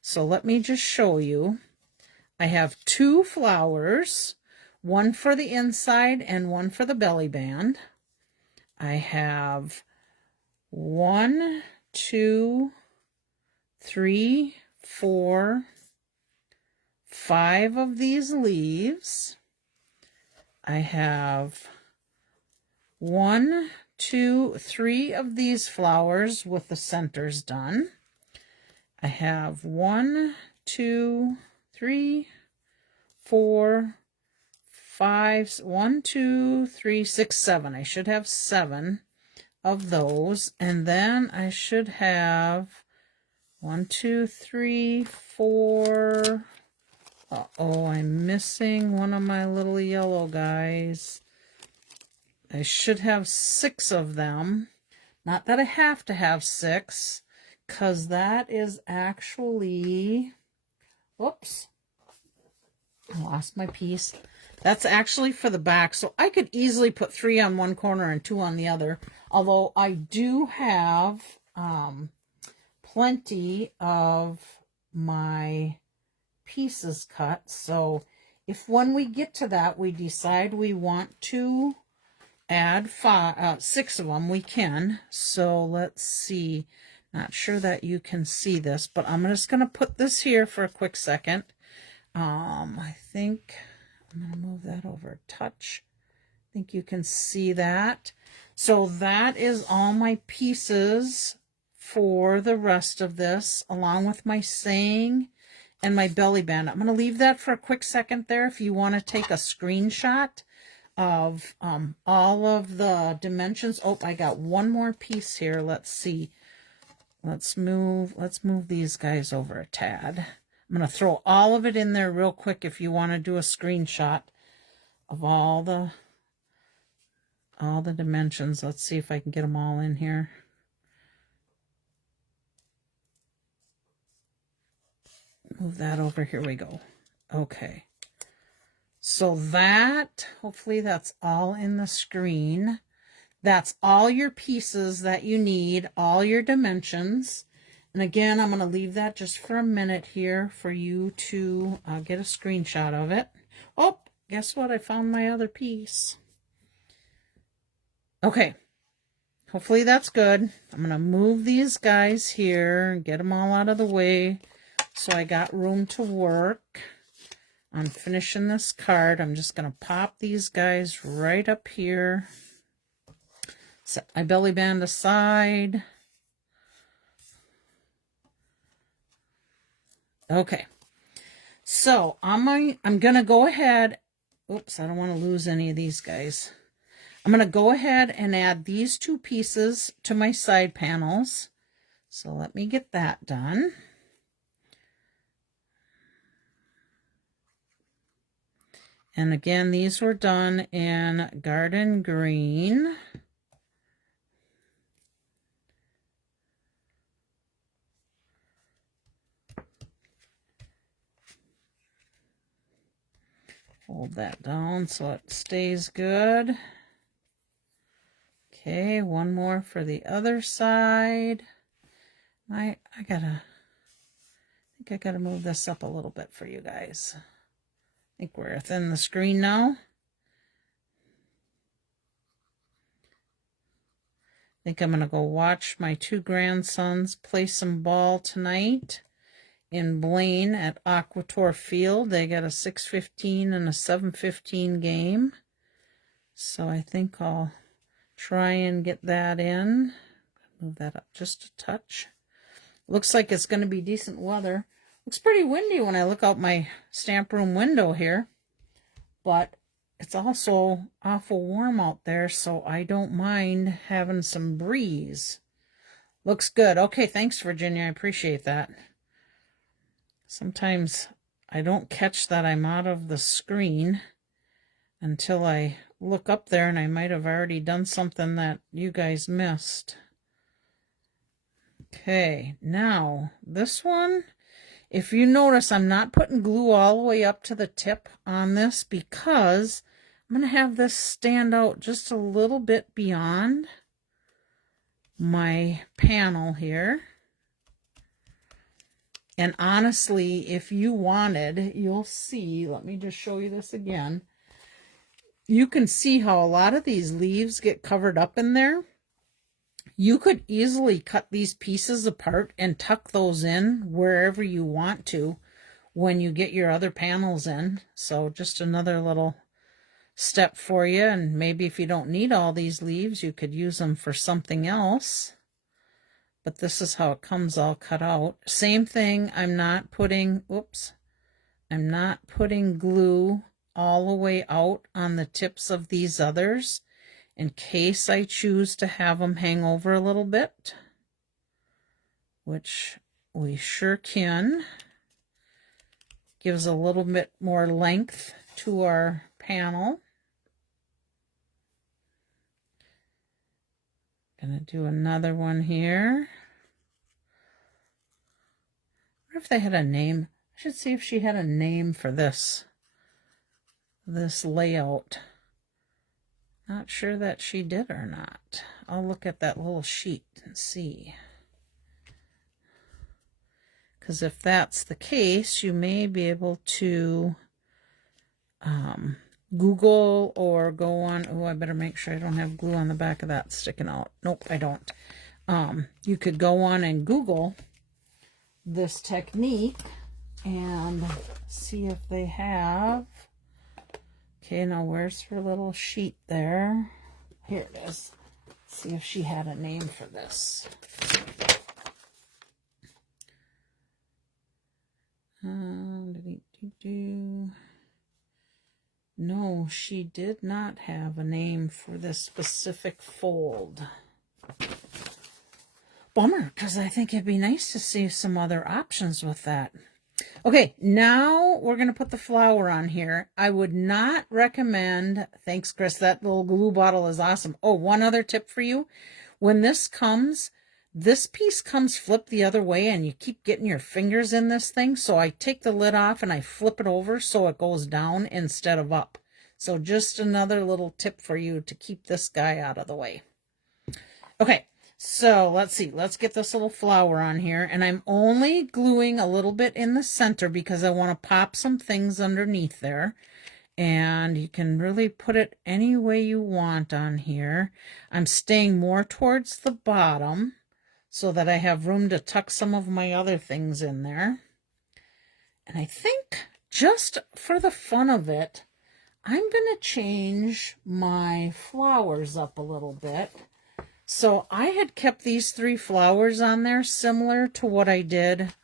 So let me just show you. I have 2 flowers, one for the inside and one for the belly band. I have 1, 2, 3, 4, 5 of these leaves. I have 1, 2, 3 of these flowers with the centers done. I have 1, 2, 3, 4, 5, 1, 2, 3, 6, 7. I should have 7 of those. And then I should have 1, 2, 3, 4. Uh-oh, I'm missing one of my little yellow guys. I should have 6 of them. Not that I have to have 6, because that is actually... Whoops. I lost my piece. That's actually for the back, so I could easily put 3 on one corner and 2 on the other, although I do have plenty of my pieces cut. So if when we get to that we decide we want to add 6 of them, we can. So let's see. Not sure that you can see this, but I'm just going to put this here for a quick second. I think I'm going to move that over a touch. I think you can see that. So that is all my pieces for the rest of this, along with my saying and my belly band. I'm going to leave that for a quick second there if you want to take a screenshot of all of the dimensions. Oh, I got one more piece here. Let's see. Let's move these guys over a tad. I'm going to throw all of it in there real quick if you want to do a screenshot of all the dimensions. Let's see if I can get them all in here. Move that over. Here we go. Okay. So that, hopefully that's all in the screen. That's all your pieces that you need, all your dimensions. And again, I'm going to leave that just for a minute here for you to get a screenshot of it. Oh, guess what? I found my other piece. Okay. Hopefully that's good. I'm going to move these guys here and get them all out of the way so I got room to work on finishing this card. I'm just going to pop these guys right up here. Set my belly band aside. Okay. So I'm going to go ahead. Oops, I don't want to lose any of these guys. I'm going to go ahead and add these two pieces to my side panels. So let me get that done. And again, these were done in Garden Green. Hold that down so it stays good. Okay, one more for the other side. I think I gotta move this up a little bit for you guys. I think we're within the screen now. I think I'm gonna go watch my two grandsons play some ball tonight in Blaine at Aquator Field. They got a 6:15 and a 7:15 game. So I think I'll try and get that in. Move that up just a touch. Looks like it's going to be decent weather. Looks pretty windy when I look out my stamp room window here. But it's also awful warm out there, so I don't mind having some breeze. Looks good. Okay, thanks, Virginia. I appreciate that. Sometimes I don't catch that I'm out of the screen until I look up there, and I might have already done something that you guys missed. Okay, now this one, if you notice, I'm not putting glue all the way up to the tip on this because I'm going to have this stand out just a little bit beyond my panel here. And honestly, if you wanted, you'll see, let me just show you this again. You can see how a lot of these leaves get covered up in there. You could easily cut these pieces apart and tuck those in wherever you want to when you get your other panels in. So just another little step for you. And maybe if you don't need all these leaves, you could use them for something else. But this is how it comes all cut out. Same thing, I'm not putting glue all the way out on the tips of these others in case I choose to have them hang over a little bit, which we sure can. Gives a little bit more length to our panel. Gonna do another one here. I wonder if they had a name. I should see if she had a name for this layout. Not sure that she did or not. I'll look at that little sheet and see. Because if that's the case, you may be able to Google or go on. Oh, I better make sure I don't have glue on the back of that sticking out. Nope, I don't. You could go on and Google this technique and see if they have. Okay, now where's her little sheet there? Here it is. Let's see if she had a name for this. No, she did not have a name for this specific fold. Bummer, because I think it'd be nice to see some other options with that. Okay, now we're going to put the flower on here. I would not recommend, thanks Chris, that little glue bottle is awesome. Oh, one other tip for you. When this comes, this piece comes flipped the other way and you keep getting your fingers in this thing. So I take the lid off and I flip it over so it goes down instead of up. So just another little tip for you to keep this guy out of the way. Okay. So let's see, let's get this little flower on here, and I'm only gluing a little bit in the center because I want to pop some things underneath there, and you can really put it any way you want on here. I'm staying more towards the bottom so that I have room to tuck some of my other things in there. And I think just for the fun of it, I'm going to change my flowers up a little bit. So I had kept these 3 flowers on there similar to what I did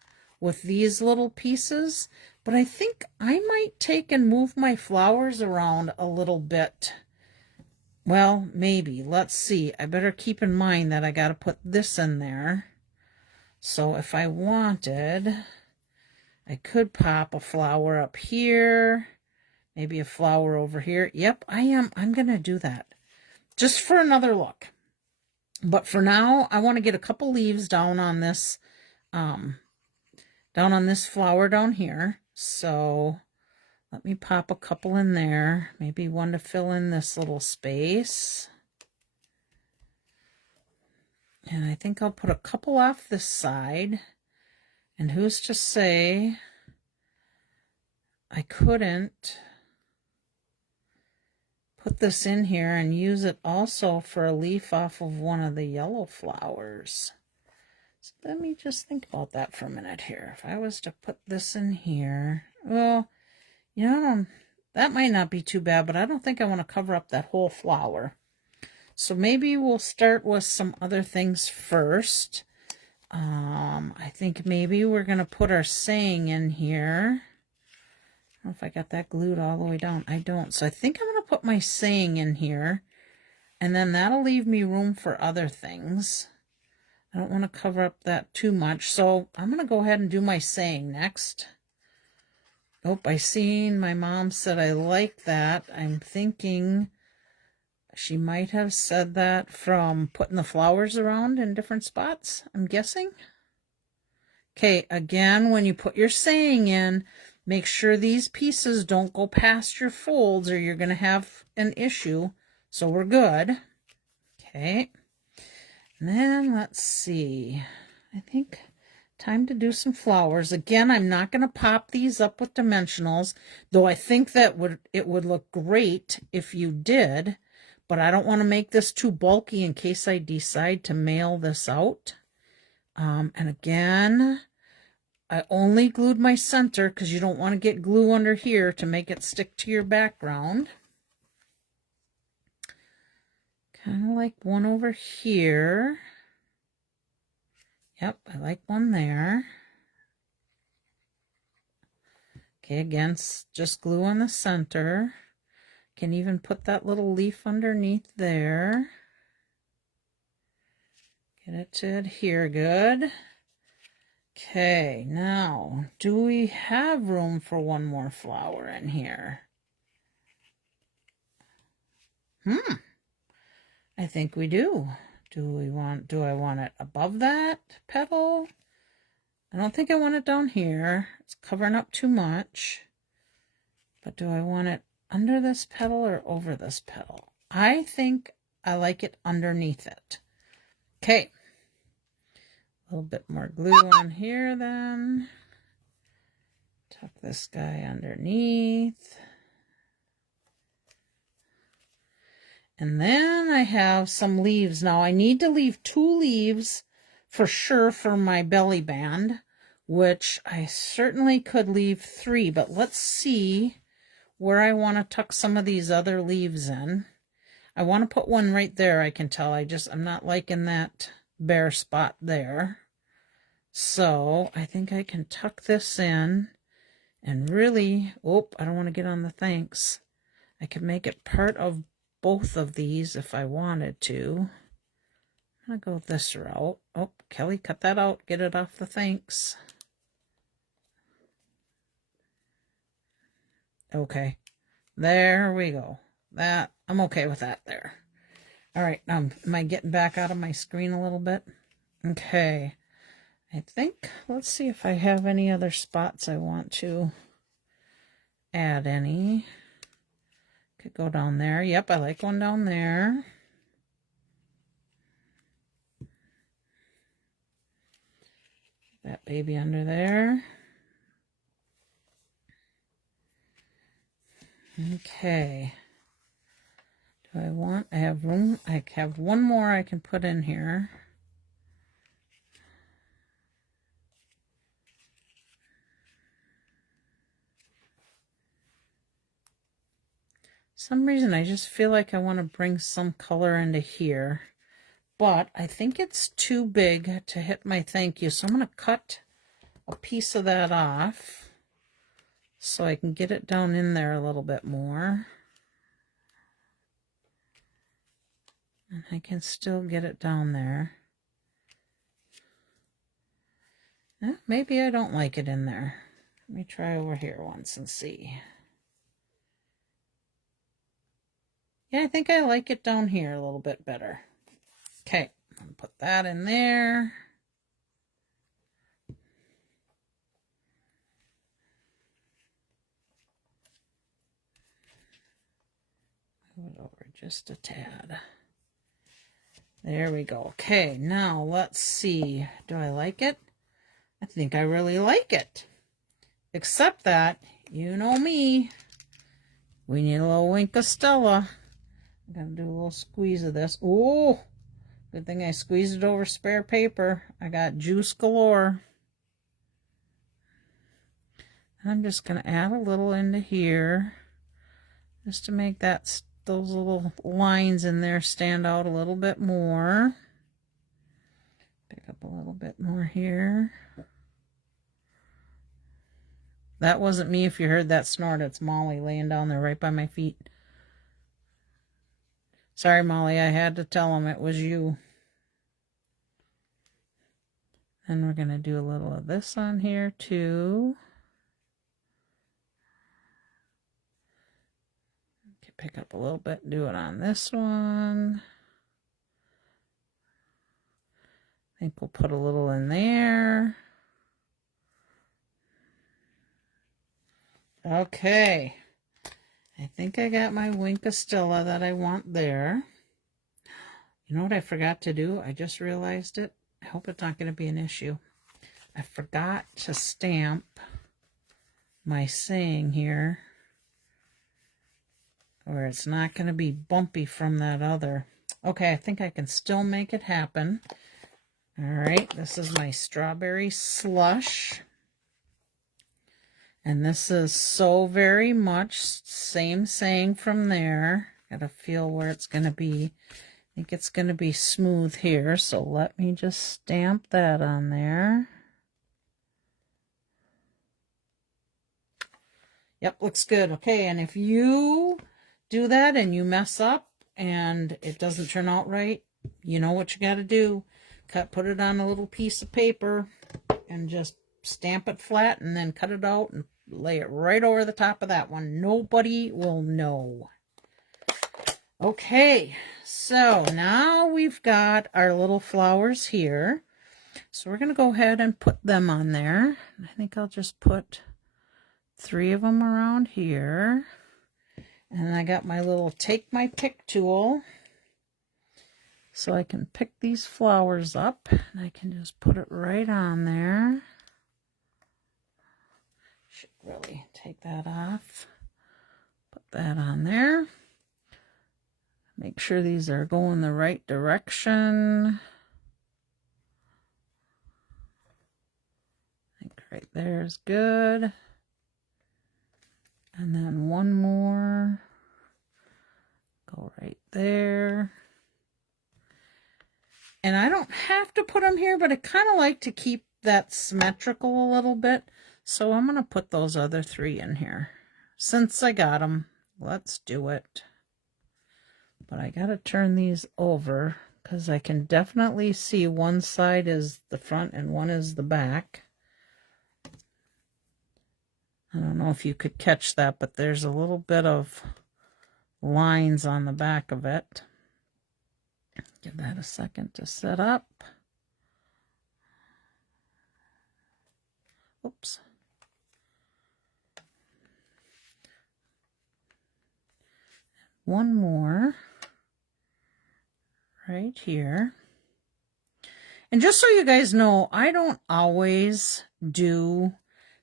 with these little pieces, but I think I might take and move my flowers around a little bit. Well, maybe. Let's see. I better keep in mind that I got to put this in there. So if I wanted, I could pop a flower up here, maybe a flower over here. Yep, I'm going to do that just for another look. But for now, I want to get a couple leaves down on this flower down here. So let me pop a couple in there. Maybe one to fill in this little space. And I think I'll put a couple off this side. And who's to say I couldn't put this in here and use it also for a leaf off of one of the yellow flowers. So let me just think about that for a minute here. If I was to put this in here, well, you know, that might not be too bad, but I don't think I want to cover up that whole flower. So maybe we'll start with some other things first. I think maybe we're going to put our saying in here. I don't know if I got that glued all the way down. I don't. So I think I'm going to put my saying in here. And then that'll leave me room for other things. I don't want to cover up that too much. So I'm going to go ahead and do my saying next. Oh, I seen my mom said I like that. I'm thinking she might have said that from putting the flowers around in different spots, I'm guessing. Okay, again, when you put your saying in, make sure these pieces don't go past your folds or you're going to have an issue. So we're good. Okay. And then let's see. I think time to do some flowers. Again, I'm not going to pop these up with dimensionals, though I think that it would look great if you did, but I don't want to make this too bulky in case I decide to mail this out. And again, I only glued my center because you don't want to get glue under here to make it stick to your background. Kind of like one over here. Yep, I like one there. Okay, again, just glue on the center. Can even put that little leaf underneath there. Get it to adhere good. Okay, now, do we have room for one more flower in here? I think we do. Do I want it above that petal? I don't think I want it down here. It's covering up too much. But do I want it under this petal or over this petal? I think I like it underneath it. Okay. A little bit more glue on here then. Tuck this guy underneath. And then I have some leaves. Now I need to leave 2 leaves for sure for my belly band, which I certainly could leave 3, but let's see where I want to tuck some of these other leaves in. I want to put one right there, I can tell. I'm not liking that bare spot there. So I think I can tuck this in and really, I don't want to get on the thanks. I could make it part of both of these if I wanted to. I'm going to go this route. Oh, Kelly, cut that out. Get it off the thanks. Okay. There we go. That, I'm okay with that there. All right, am I getting back out of my screen a little bit? Okay. I think, let's see if I have any other spots I want to add any. Could go down there. Yep, I like one down there. That baby under there. Okay. Do I have room? I have one more I can put in here. Some reason I just feel like I want to bring some color into here, but I think it's too big to hit my thank you, so I'm going to cut a piece of that off so I can get it down in there a little bit more. And I can still get it down there. Maybe I don't like it in there. Let me try over here once and see. Yeah, I think I like it down here a little bit better. Okay, I'm gonna put that in there. Move it over just a tad. There we go. Okay, now let's see. Do I like it? I think I really like it. Except that, you know me, we need a little Wink of Stella. I'm going to do a little squeeze of this. Oh, good thing I squeezed it over spare paper. I got juice galore. And I'm just going to add a little into here just to make that those little lines in there stand out a little bit more. Pick up a little bit more here. That wasn't me if you heard that snort. It's Molly laying down there right by my feet. Sorry, Molly, I had to tell him it was you. And we're going to do a little of this on here too. Okay, pick up a little bit, do it on this one. I think we'll put a little in there. Okay. I think I got my Wink of Stella that I want there. You know what I forgot to do? I just realized it. I hope it's not going to be an issue. I forgot to stamp my saying here, or it's not going to be bumpy from that other. Okay, I think I can still make it happen. All right, this is my strawberry slush. And this is so very much same saying from there. Gotta feel where it's gonna be. I think it's gonna be smooth here, so let me just stamp that on there. Yep, looks good. Okay, and if you do that and you mess up and it doesn't turn out right, you know what you gotta do. Put it on a little piece of paper and just stamp it flat and then cut it out and lay it right over the top of that one. Nobody will know. Okay, so now we've got our little flowers here. So we're going to go ahead and put them on there. I think I'll just put 3 of them around here. And I got my little take my pick tool. So I can pick these flowers up. And I can just put it right on there. Should really take that off. Put that on there. Make sure these are going the right direction. I think right there is good. And then one more. Go right there. And I don't have to put them here, but I kind of like to keep that symmetrical a little bit. So I'm going to put those other 3 in here. Since I got them, let's do it. But I got to turn these over because I can definitely see one side is the front and one is the back. I don't know if you could catch that, but there's a little bit of lines on the back of it. Give that a second to set up. Oops. One more right here. And just so you guys know, I don't always do,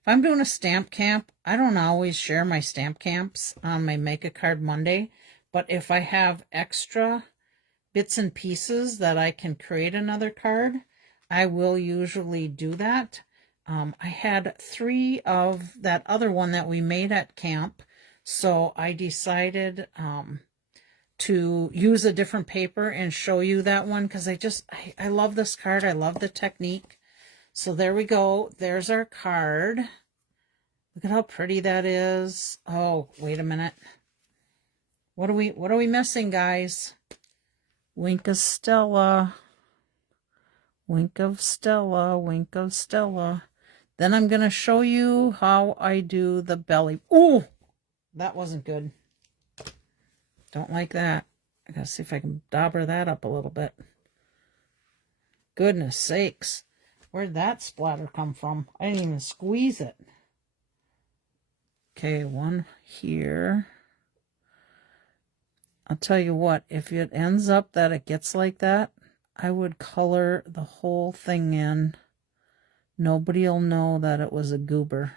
if I'm doing a stamp camp, I don't always share my stamp camps on my Make a Card Monday. But if I have extra bits and pieces that I can create another card, I will usually do that. I had 3 of that other one that we made at camp, so I decided to use a different paper and show you that one because I love this card. I love the technique. So there we go. There's our card. Look at how pretty that is. Oh, wait a minute. What are we missing, guys? Wink of Stella. Wink of Stella. Wink of Stella. Then I'm going to show you how I do the belly. Oh, that wasn't good. Don't like that. I gotta see if I can dauber that up a little bit. Goodness sakes. Where'd that splatter come from? I didn't even squeeze it. Okay, one here. I'll tell you what, if it ends up that it gets like that, I would color the whole thing in. Nobody'll know that it was a goober.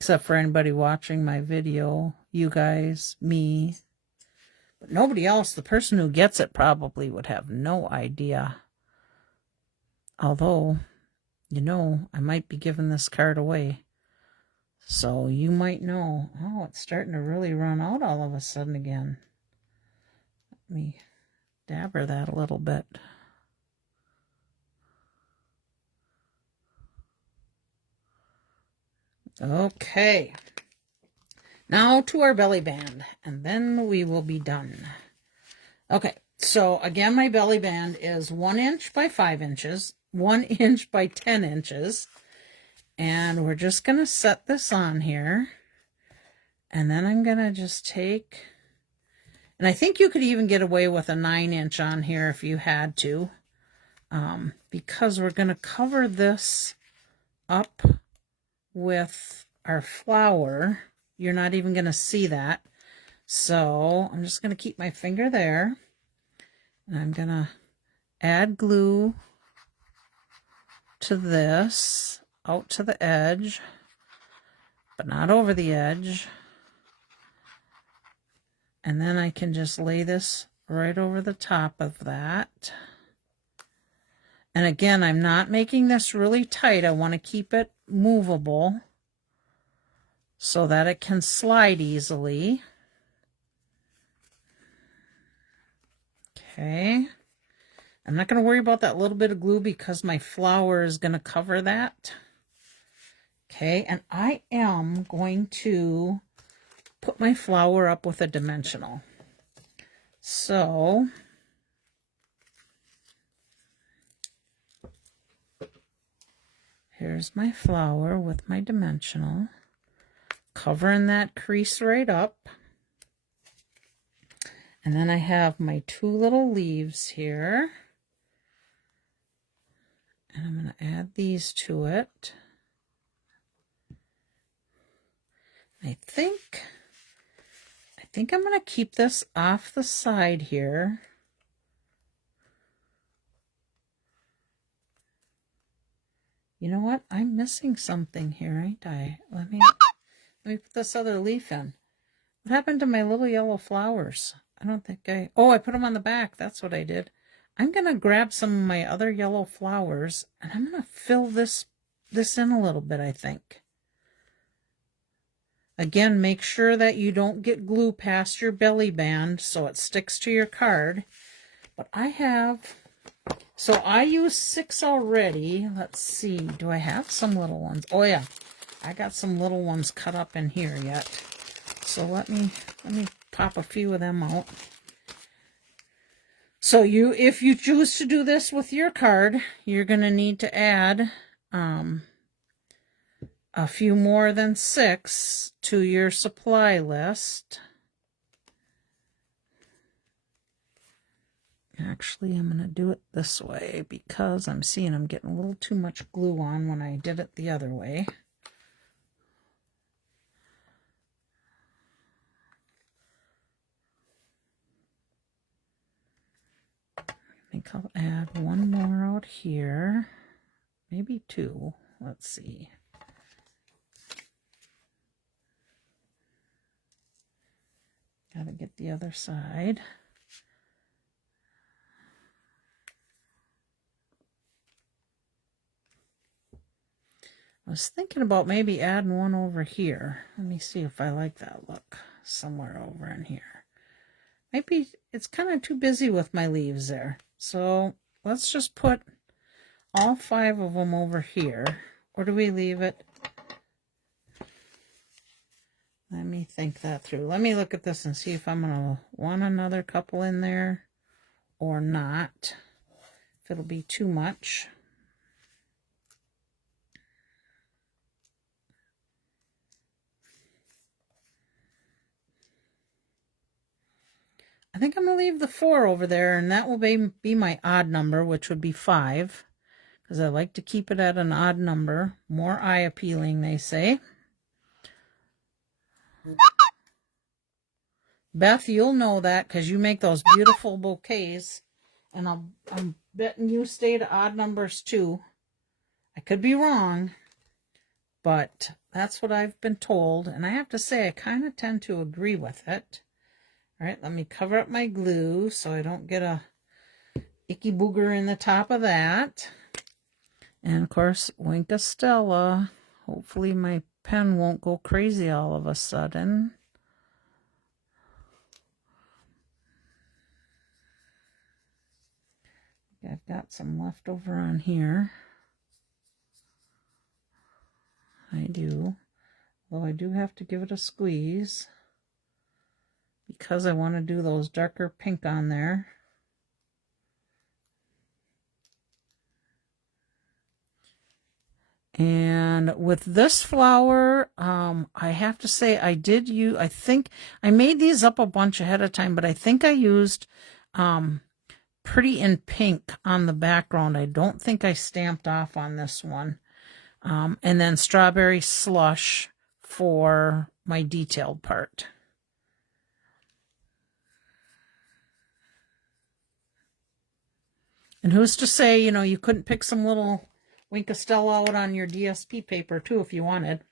Except for anybody watching my video, you guys, me. But nobody else, the person who gets it probably would have no idea. Although, you know, I might be giving this card away. So you might know. Oh, it's starting to really run out all of a sudden again. Let me dabber that a little bit. Okay, now to our belly band, and then we will be done. Okay, so again, my belly band is 1 inch by 5 inches, 1 inch by 10 inches, and we're just going to set this on here, and then I'm going to just take, and I think you could even get away with a 9 inch on here if you had to, because we're going to cover this up with our flower. You're not even going to see that. So I'm just going to keep my finger there. And I'm going to add glue to this out to the edge, but not over the edge. And then I can just lay this right over the top of that. And again, I'm not making this really tight. I want to keep it movable so that it can slide easily. Okay. I'm not going to worry about that little bit of glue because my flower is going to cover that. Okay, and I am going to put my flower up with a dimensional. So here's my flower with my dimensional, covering that crease right up. And then I have my 2 little leaves here. And I'm going to add these to it. I think I'm going to keep this off the side here. You know what? I'm missing something here, ain't I? Let me put this other leaf in. What happened to my little yellow flowers? I don't think oh, I put them on the back. That's what I did. I'm going to grab some of my other yellow flowers and I'm going to fill this in a little bit, I think. Again, make sure that you don't get glue past your belly band so it sticks to your card. But so I use 6 already. Let's see, do I have some little ones? Oh yeah, I got some little ones cut up in here yet. So let me pop a few of them out. So if you choose to do this with your card, you're going to need to add a few more than 6 to your supply list. Actually, I'm going to do it this way because I'm seeing I'm getting a little too much glue on when I did it the other way. I think I'll add one more out here, maybe 2. Let's see. Gotta get the other side. I was thinking about maybe adding one over here. Let me see if I like that look somewhere over in here. Maybe it's kind of too busy with my leaves there. So let's just put all 5 of them over here. Or do we leave it? Let me think that through. Let me look at this and see if I'm going to want another couple in there or not. If it'll be too much. I think I'm going to leave the 4 over there, and that will be my odd number, which would be 5, because I like to keep it at an odd number. More eye appealing, they say. Beth, you'll know that because you make those beautiful bouquets, and I'm betting you stay to odd numbers too. I could be wrong, but that's what I've been told, and I have to say I kind of tend to agree with it. All right, let me cover up my glue so I don't get a icky booger in the top of that. And of course, Schudi-SHE. Hopefully my pen won't go crazy all of a sudden. I've got some left over on here. I do. Although I do have to give it a squeeze, because I want to do those darker pink on there. And with this flower, I have to say I think I made these up a bunch ahead of time, but I think I used Pretty in Pink on the background. I don't think I stamped off on this one. And then Strawberry Slush for my detailed part. And who's to say, you know, you couldn't pick some little Schudi-SHE out on your DSP paper too if you wanted.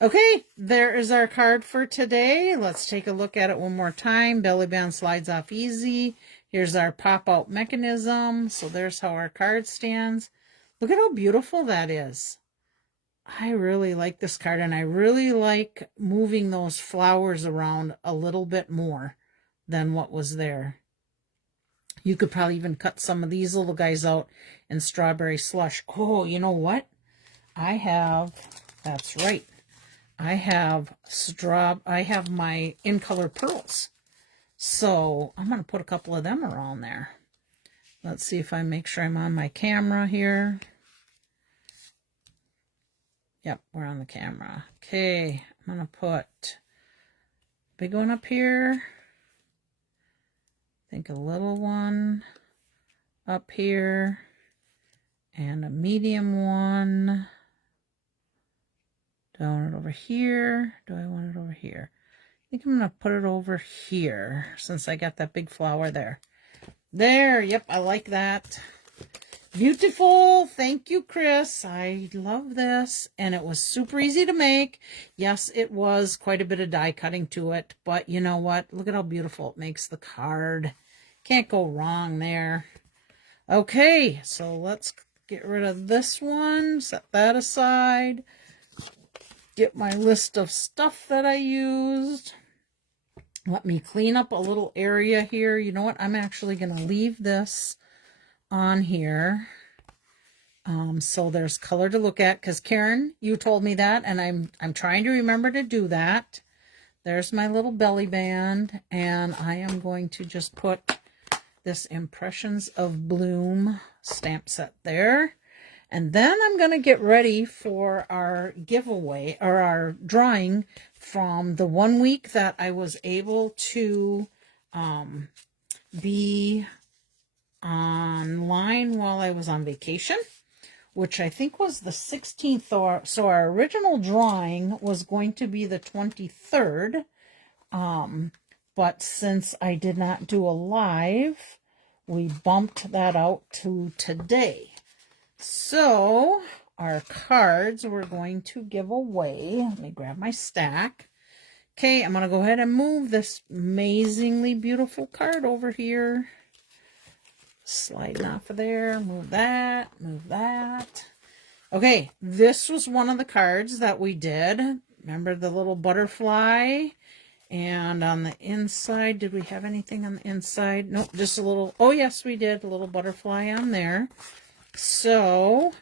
Okay, there is our card for today. Let's take a look at it one more time. Belly band slides off easy. Here's our pop-out mechanism. So there's how our card stands. Look at how beautiful that is. I really like this card, and I really like moving those flowers around a little bit more than what was there. You could probably even cut some of these little guys out in Strawberry Slush. Oh, you know what? That's right. I have my In Color Pearls. So I'm going to put a couple of them around there. Let's see if I make sure I'm on my camera here. Yep, we're on the camera. Okay, I'm going to put big one up here. I think a little one up here. And a medium one. Do I want it over here? Do I want it over here? I think I'm going to put it over here since I got that big flower there. There, yep, I like that. Beautiful. Thank you, Chris. I love this. And it was super easy to make. Yes, it was quite a bit of die cutting to it. But you know what? Look at how beautiful it makes the card. Can't go wrong there. Okay, so let's get rid of this one. Set that aside. Get my list of stuff that I used. Let me clean up a little area here. You know what? I'm actually going to leave this on here. So there's color to look at, because Karen, you told me that, and I'm trying to remember to do that. There's my little belly band, and I am going to just put this Impressions of Bloom stamp set there. And then I'm going to get ready for our giveaway or our drawing from the 1 week that I was able to be online while I was on vacation, which I think was the 16th. So our original drawing was going to be the 23rd. But since I did not do a live, we bumped that out to today. So our cards we're going to give away. Let me grab my stack. Okay, I'm going to go ahead and move this amazingly beautiful card over here. Sliding off of there. Move that. Move that. Okay, this was one of the cards that we did. Remember the little butterfly? And on the inside, did we have anything on the inside? Nope, just a little, oh yes, we did, a little butterfly on there. So,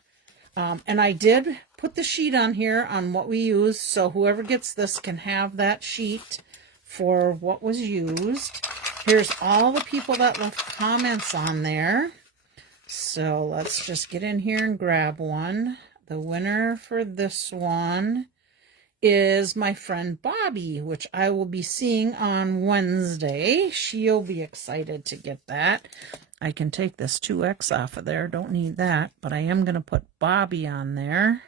and I did put the sheet on here on what we used, so whoever gets this can have that sheet for what was used. Here's all the people that left comments on there. So let's just get in here and grab one. The winner for this one is my friend Bobby, which I will be seeing on Wednesday. She'll be excited to get that. I can take this 2X off of there. Don't need that, but I am going to put Bobby on there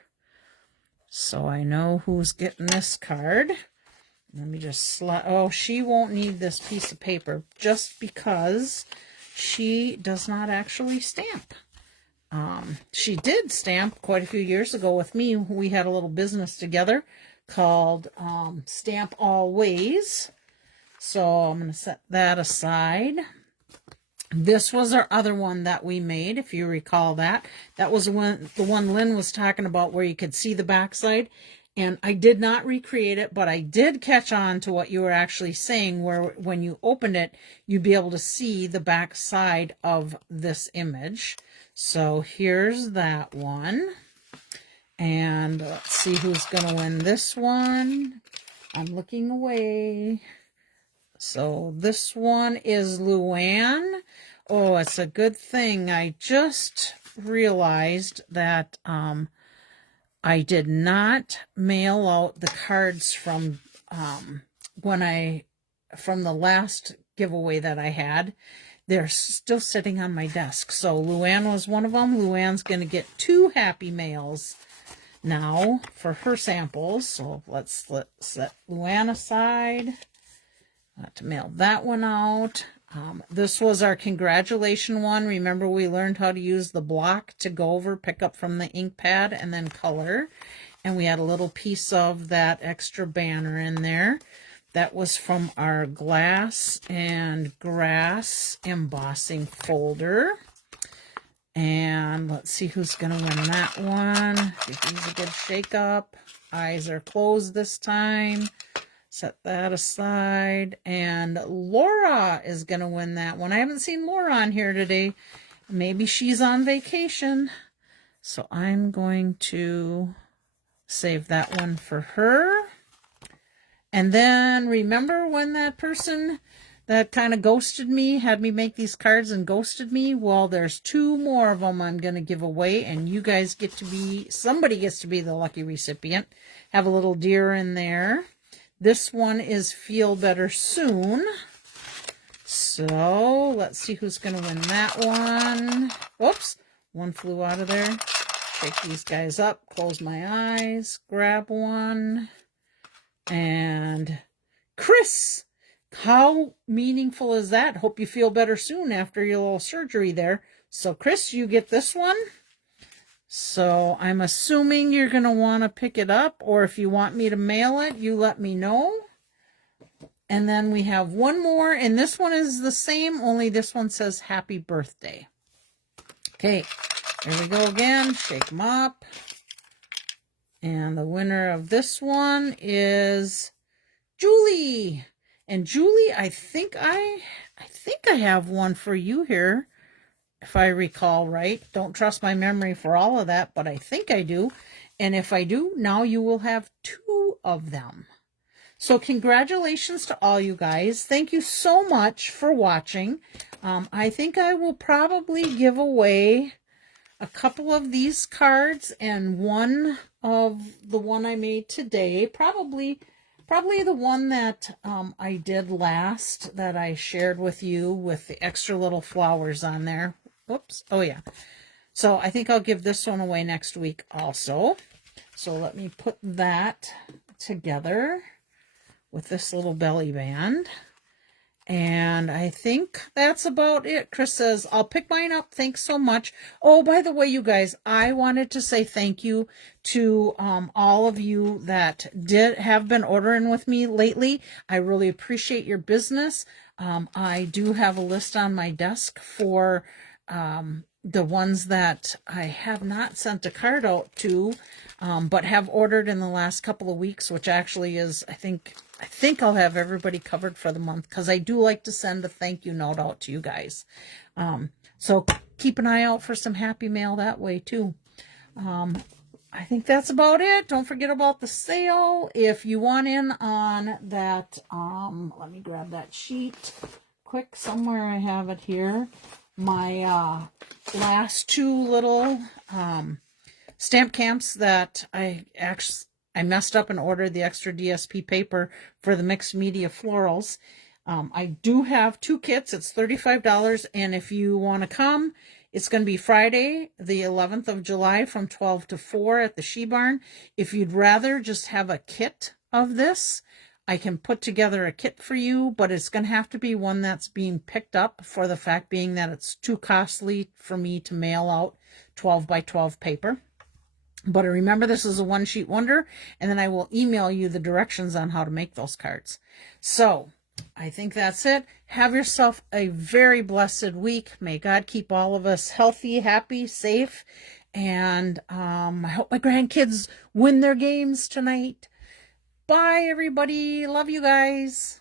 so I know who's getting this card. Let me just slide. Oh, she won't need this piece of paper just because she does not actually stamp. She did stamp quite a few years ago with me. We had a little business together called Stamp Always. So I'm going to set that aside. This was our other one that we made, if you recall that. That was the one Lynn was talking about where you could see the backside. And I did not recreate it, but I did catch on to what you were actually saying, where when you opened it, you'd be able to see the back side of this image. So here's that one. And let's see who's going to win this one. I'm looking away. So this one is Luann. Oh, it's a good thing. I just realized that I did not mail out the cards from from the last giveaway that I had. They're still sitting on my desk. So Luann was one of them. Luann's going to get 2 happy mails now for her samples. So let's set Luann aside. I have to mail that one out. This was our congratulation one. Remember, we learned how to use the block to go over, pick up from the ink pad, and then color. And we had a little piece of that extra banner in there. That was from our glass and grass embossing folder. And let's see who's going to win that one. Give these a good shake up. Eyes are closed this time. Set that aside. And Laura is going to win that one. I haven't seen Laura on here today. Maybe she's on vacation. So I'm going to save that one for her. And then remember when that person that kind of ghosted me, had me make these cards and ghosted me? Well, there's 2 more of them I'm going to give away, and you guys get to be, somebody gets to be the lucky recipient. Have a little deer in there. This one is Feel Better Soon. So let's see who's going to win that one. Oops, one flew out of there. Shake these guys up, close my eyes, grab one. And Chris, how meaningful is that? Hope you feel better soon after your little surgery there. So Chris, you get this one. So I'm assuming you're going to want to pick it up, or if you want me to mail it, you let me know. And then we have one more, and this one is the same, only this one says happy birthday. Okay, here we go again. Shake them up. And the winner of this one is Julie. And Julie, I think I have one for you here, if I recall right. Don't trust my memory for all of that, but I think I do. And if I do, now you will have 2 of them. So congratulations to all you guys. Thank you so much for watching. I think I will probably give away a couple of these cards and one of the one I made today. Probably the one that I did last that I shared with you with the extra little flowers on there. Whoops. Oh, yeah. So I think I'll give this one away next week also. So let me put that together with this little belly band. And I think that's about it. Chris says, I'll pick mine up. Thanks so much. Oh, by the way, you guys, I wanted to say thank you to all of you that have been ordering with me lately. I really appreciate your business. I do have a list on my desk for the ones that I have not sent a card out to, but have ordered in the last couple of weeks, which actually is, I think I'll have everybody covered for the month, because I do like to send a thank you note out to you guys. So keep an eye out for some happy mail that way too. I think that's about it. Don't forget about the sale. If you want in on that, let me grab that sheet quick. Somewhere I have it here. My last two little stamp camps that I messed up and ordered the extra DSP paper for the mixed media florals. I do have 2 kits. It's $35. And if you want to come, it's going to be Friday, the 11th of July from 12 to 4 at the SHE Barn. If you'd rather just have a kit of this, I can put together a kit for you, but it's going to have to be one that's being picked up, for the fact being that it's too costly for me to mail out 12 by 12 paper. But remember, this is a one-sheet wonder, and then I will email you the directions on how to make those cards. So I think that's it. Have yourself a very blessed week. May God keep all of us healthy, happy, safe, and I hope my grandkids win their games tonight. Bye, everybody. Love you guys.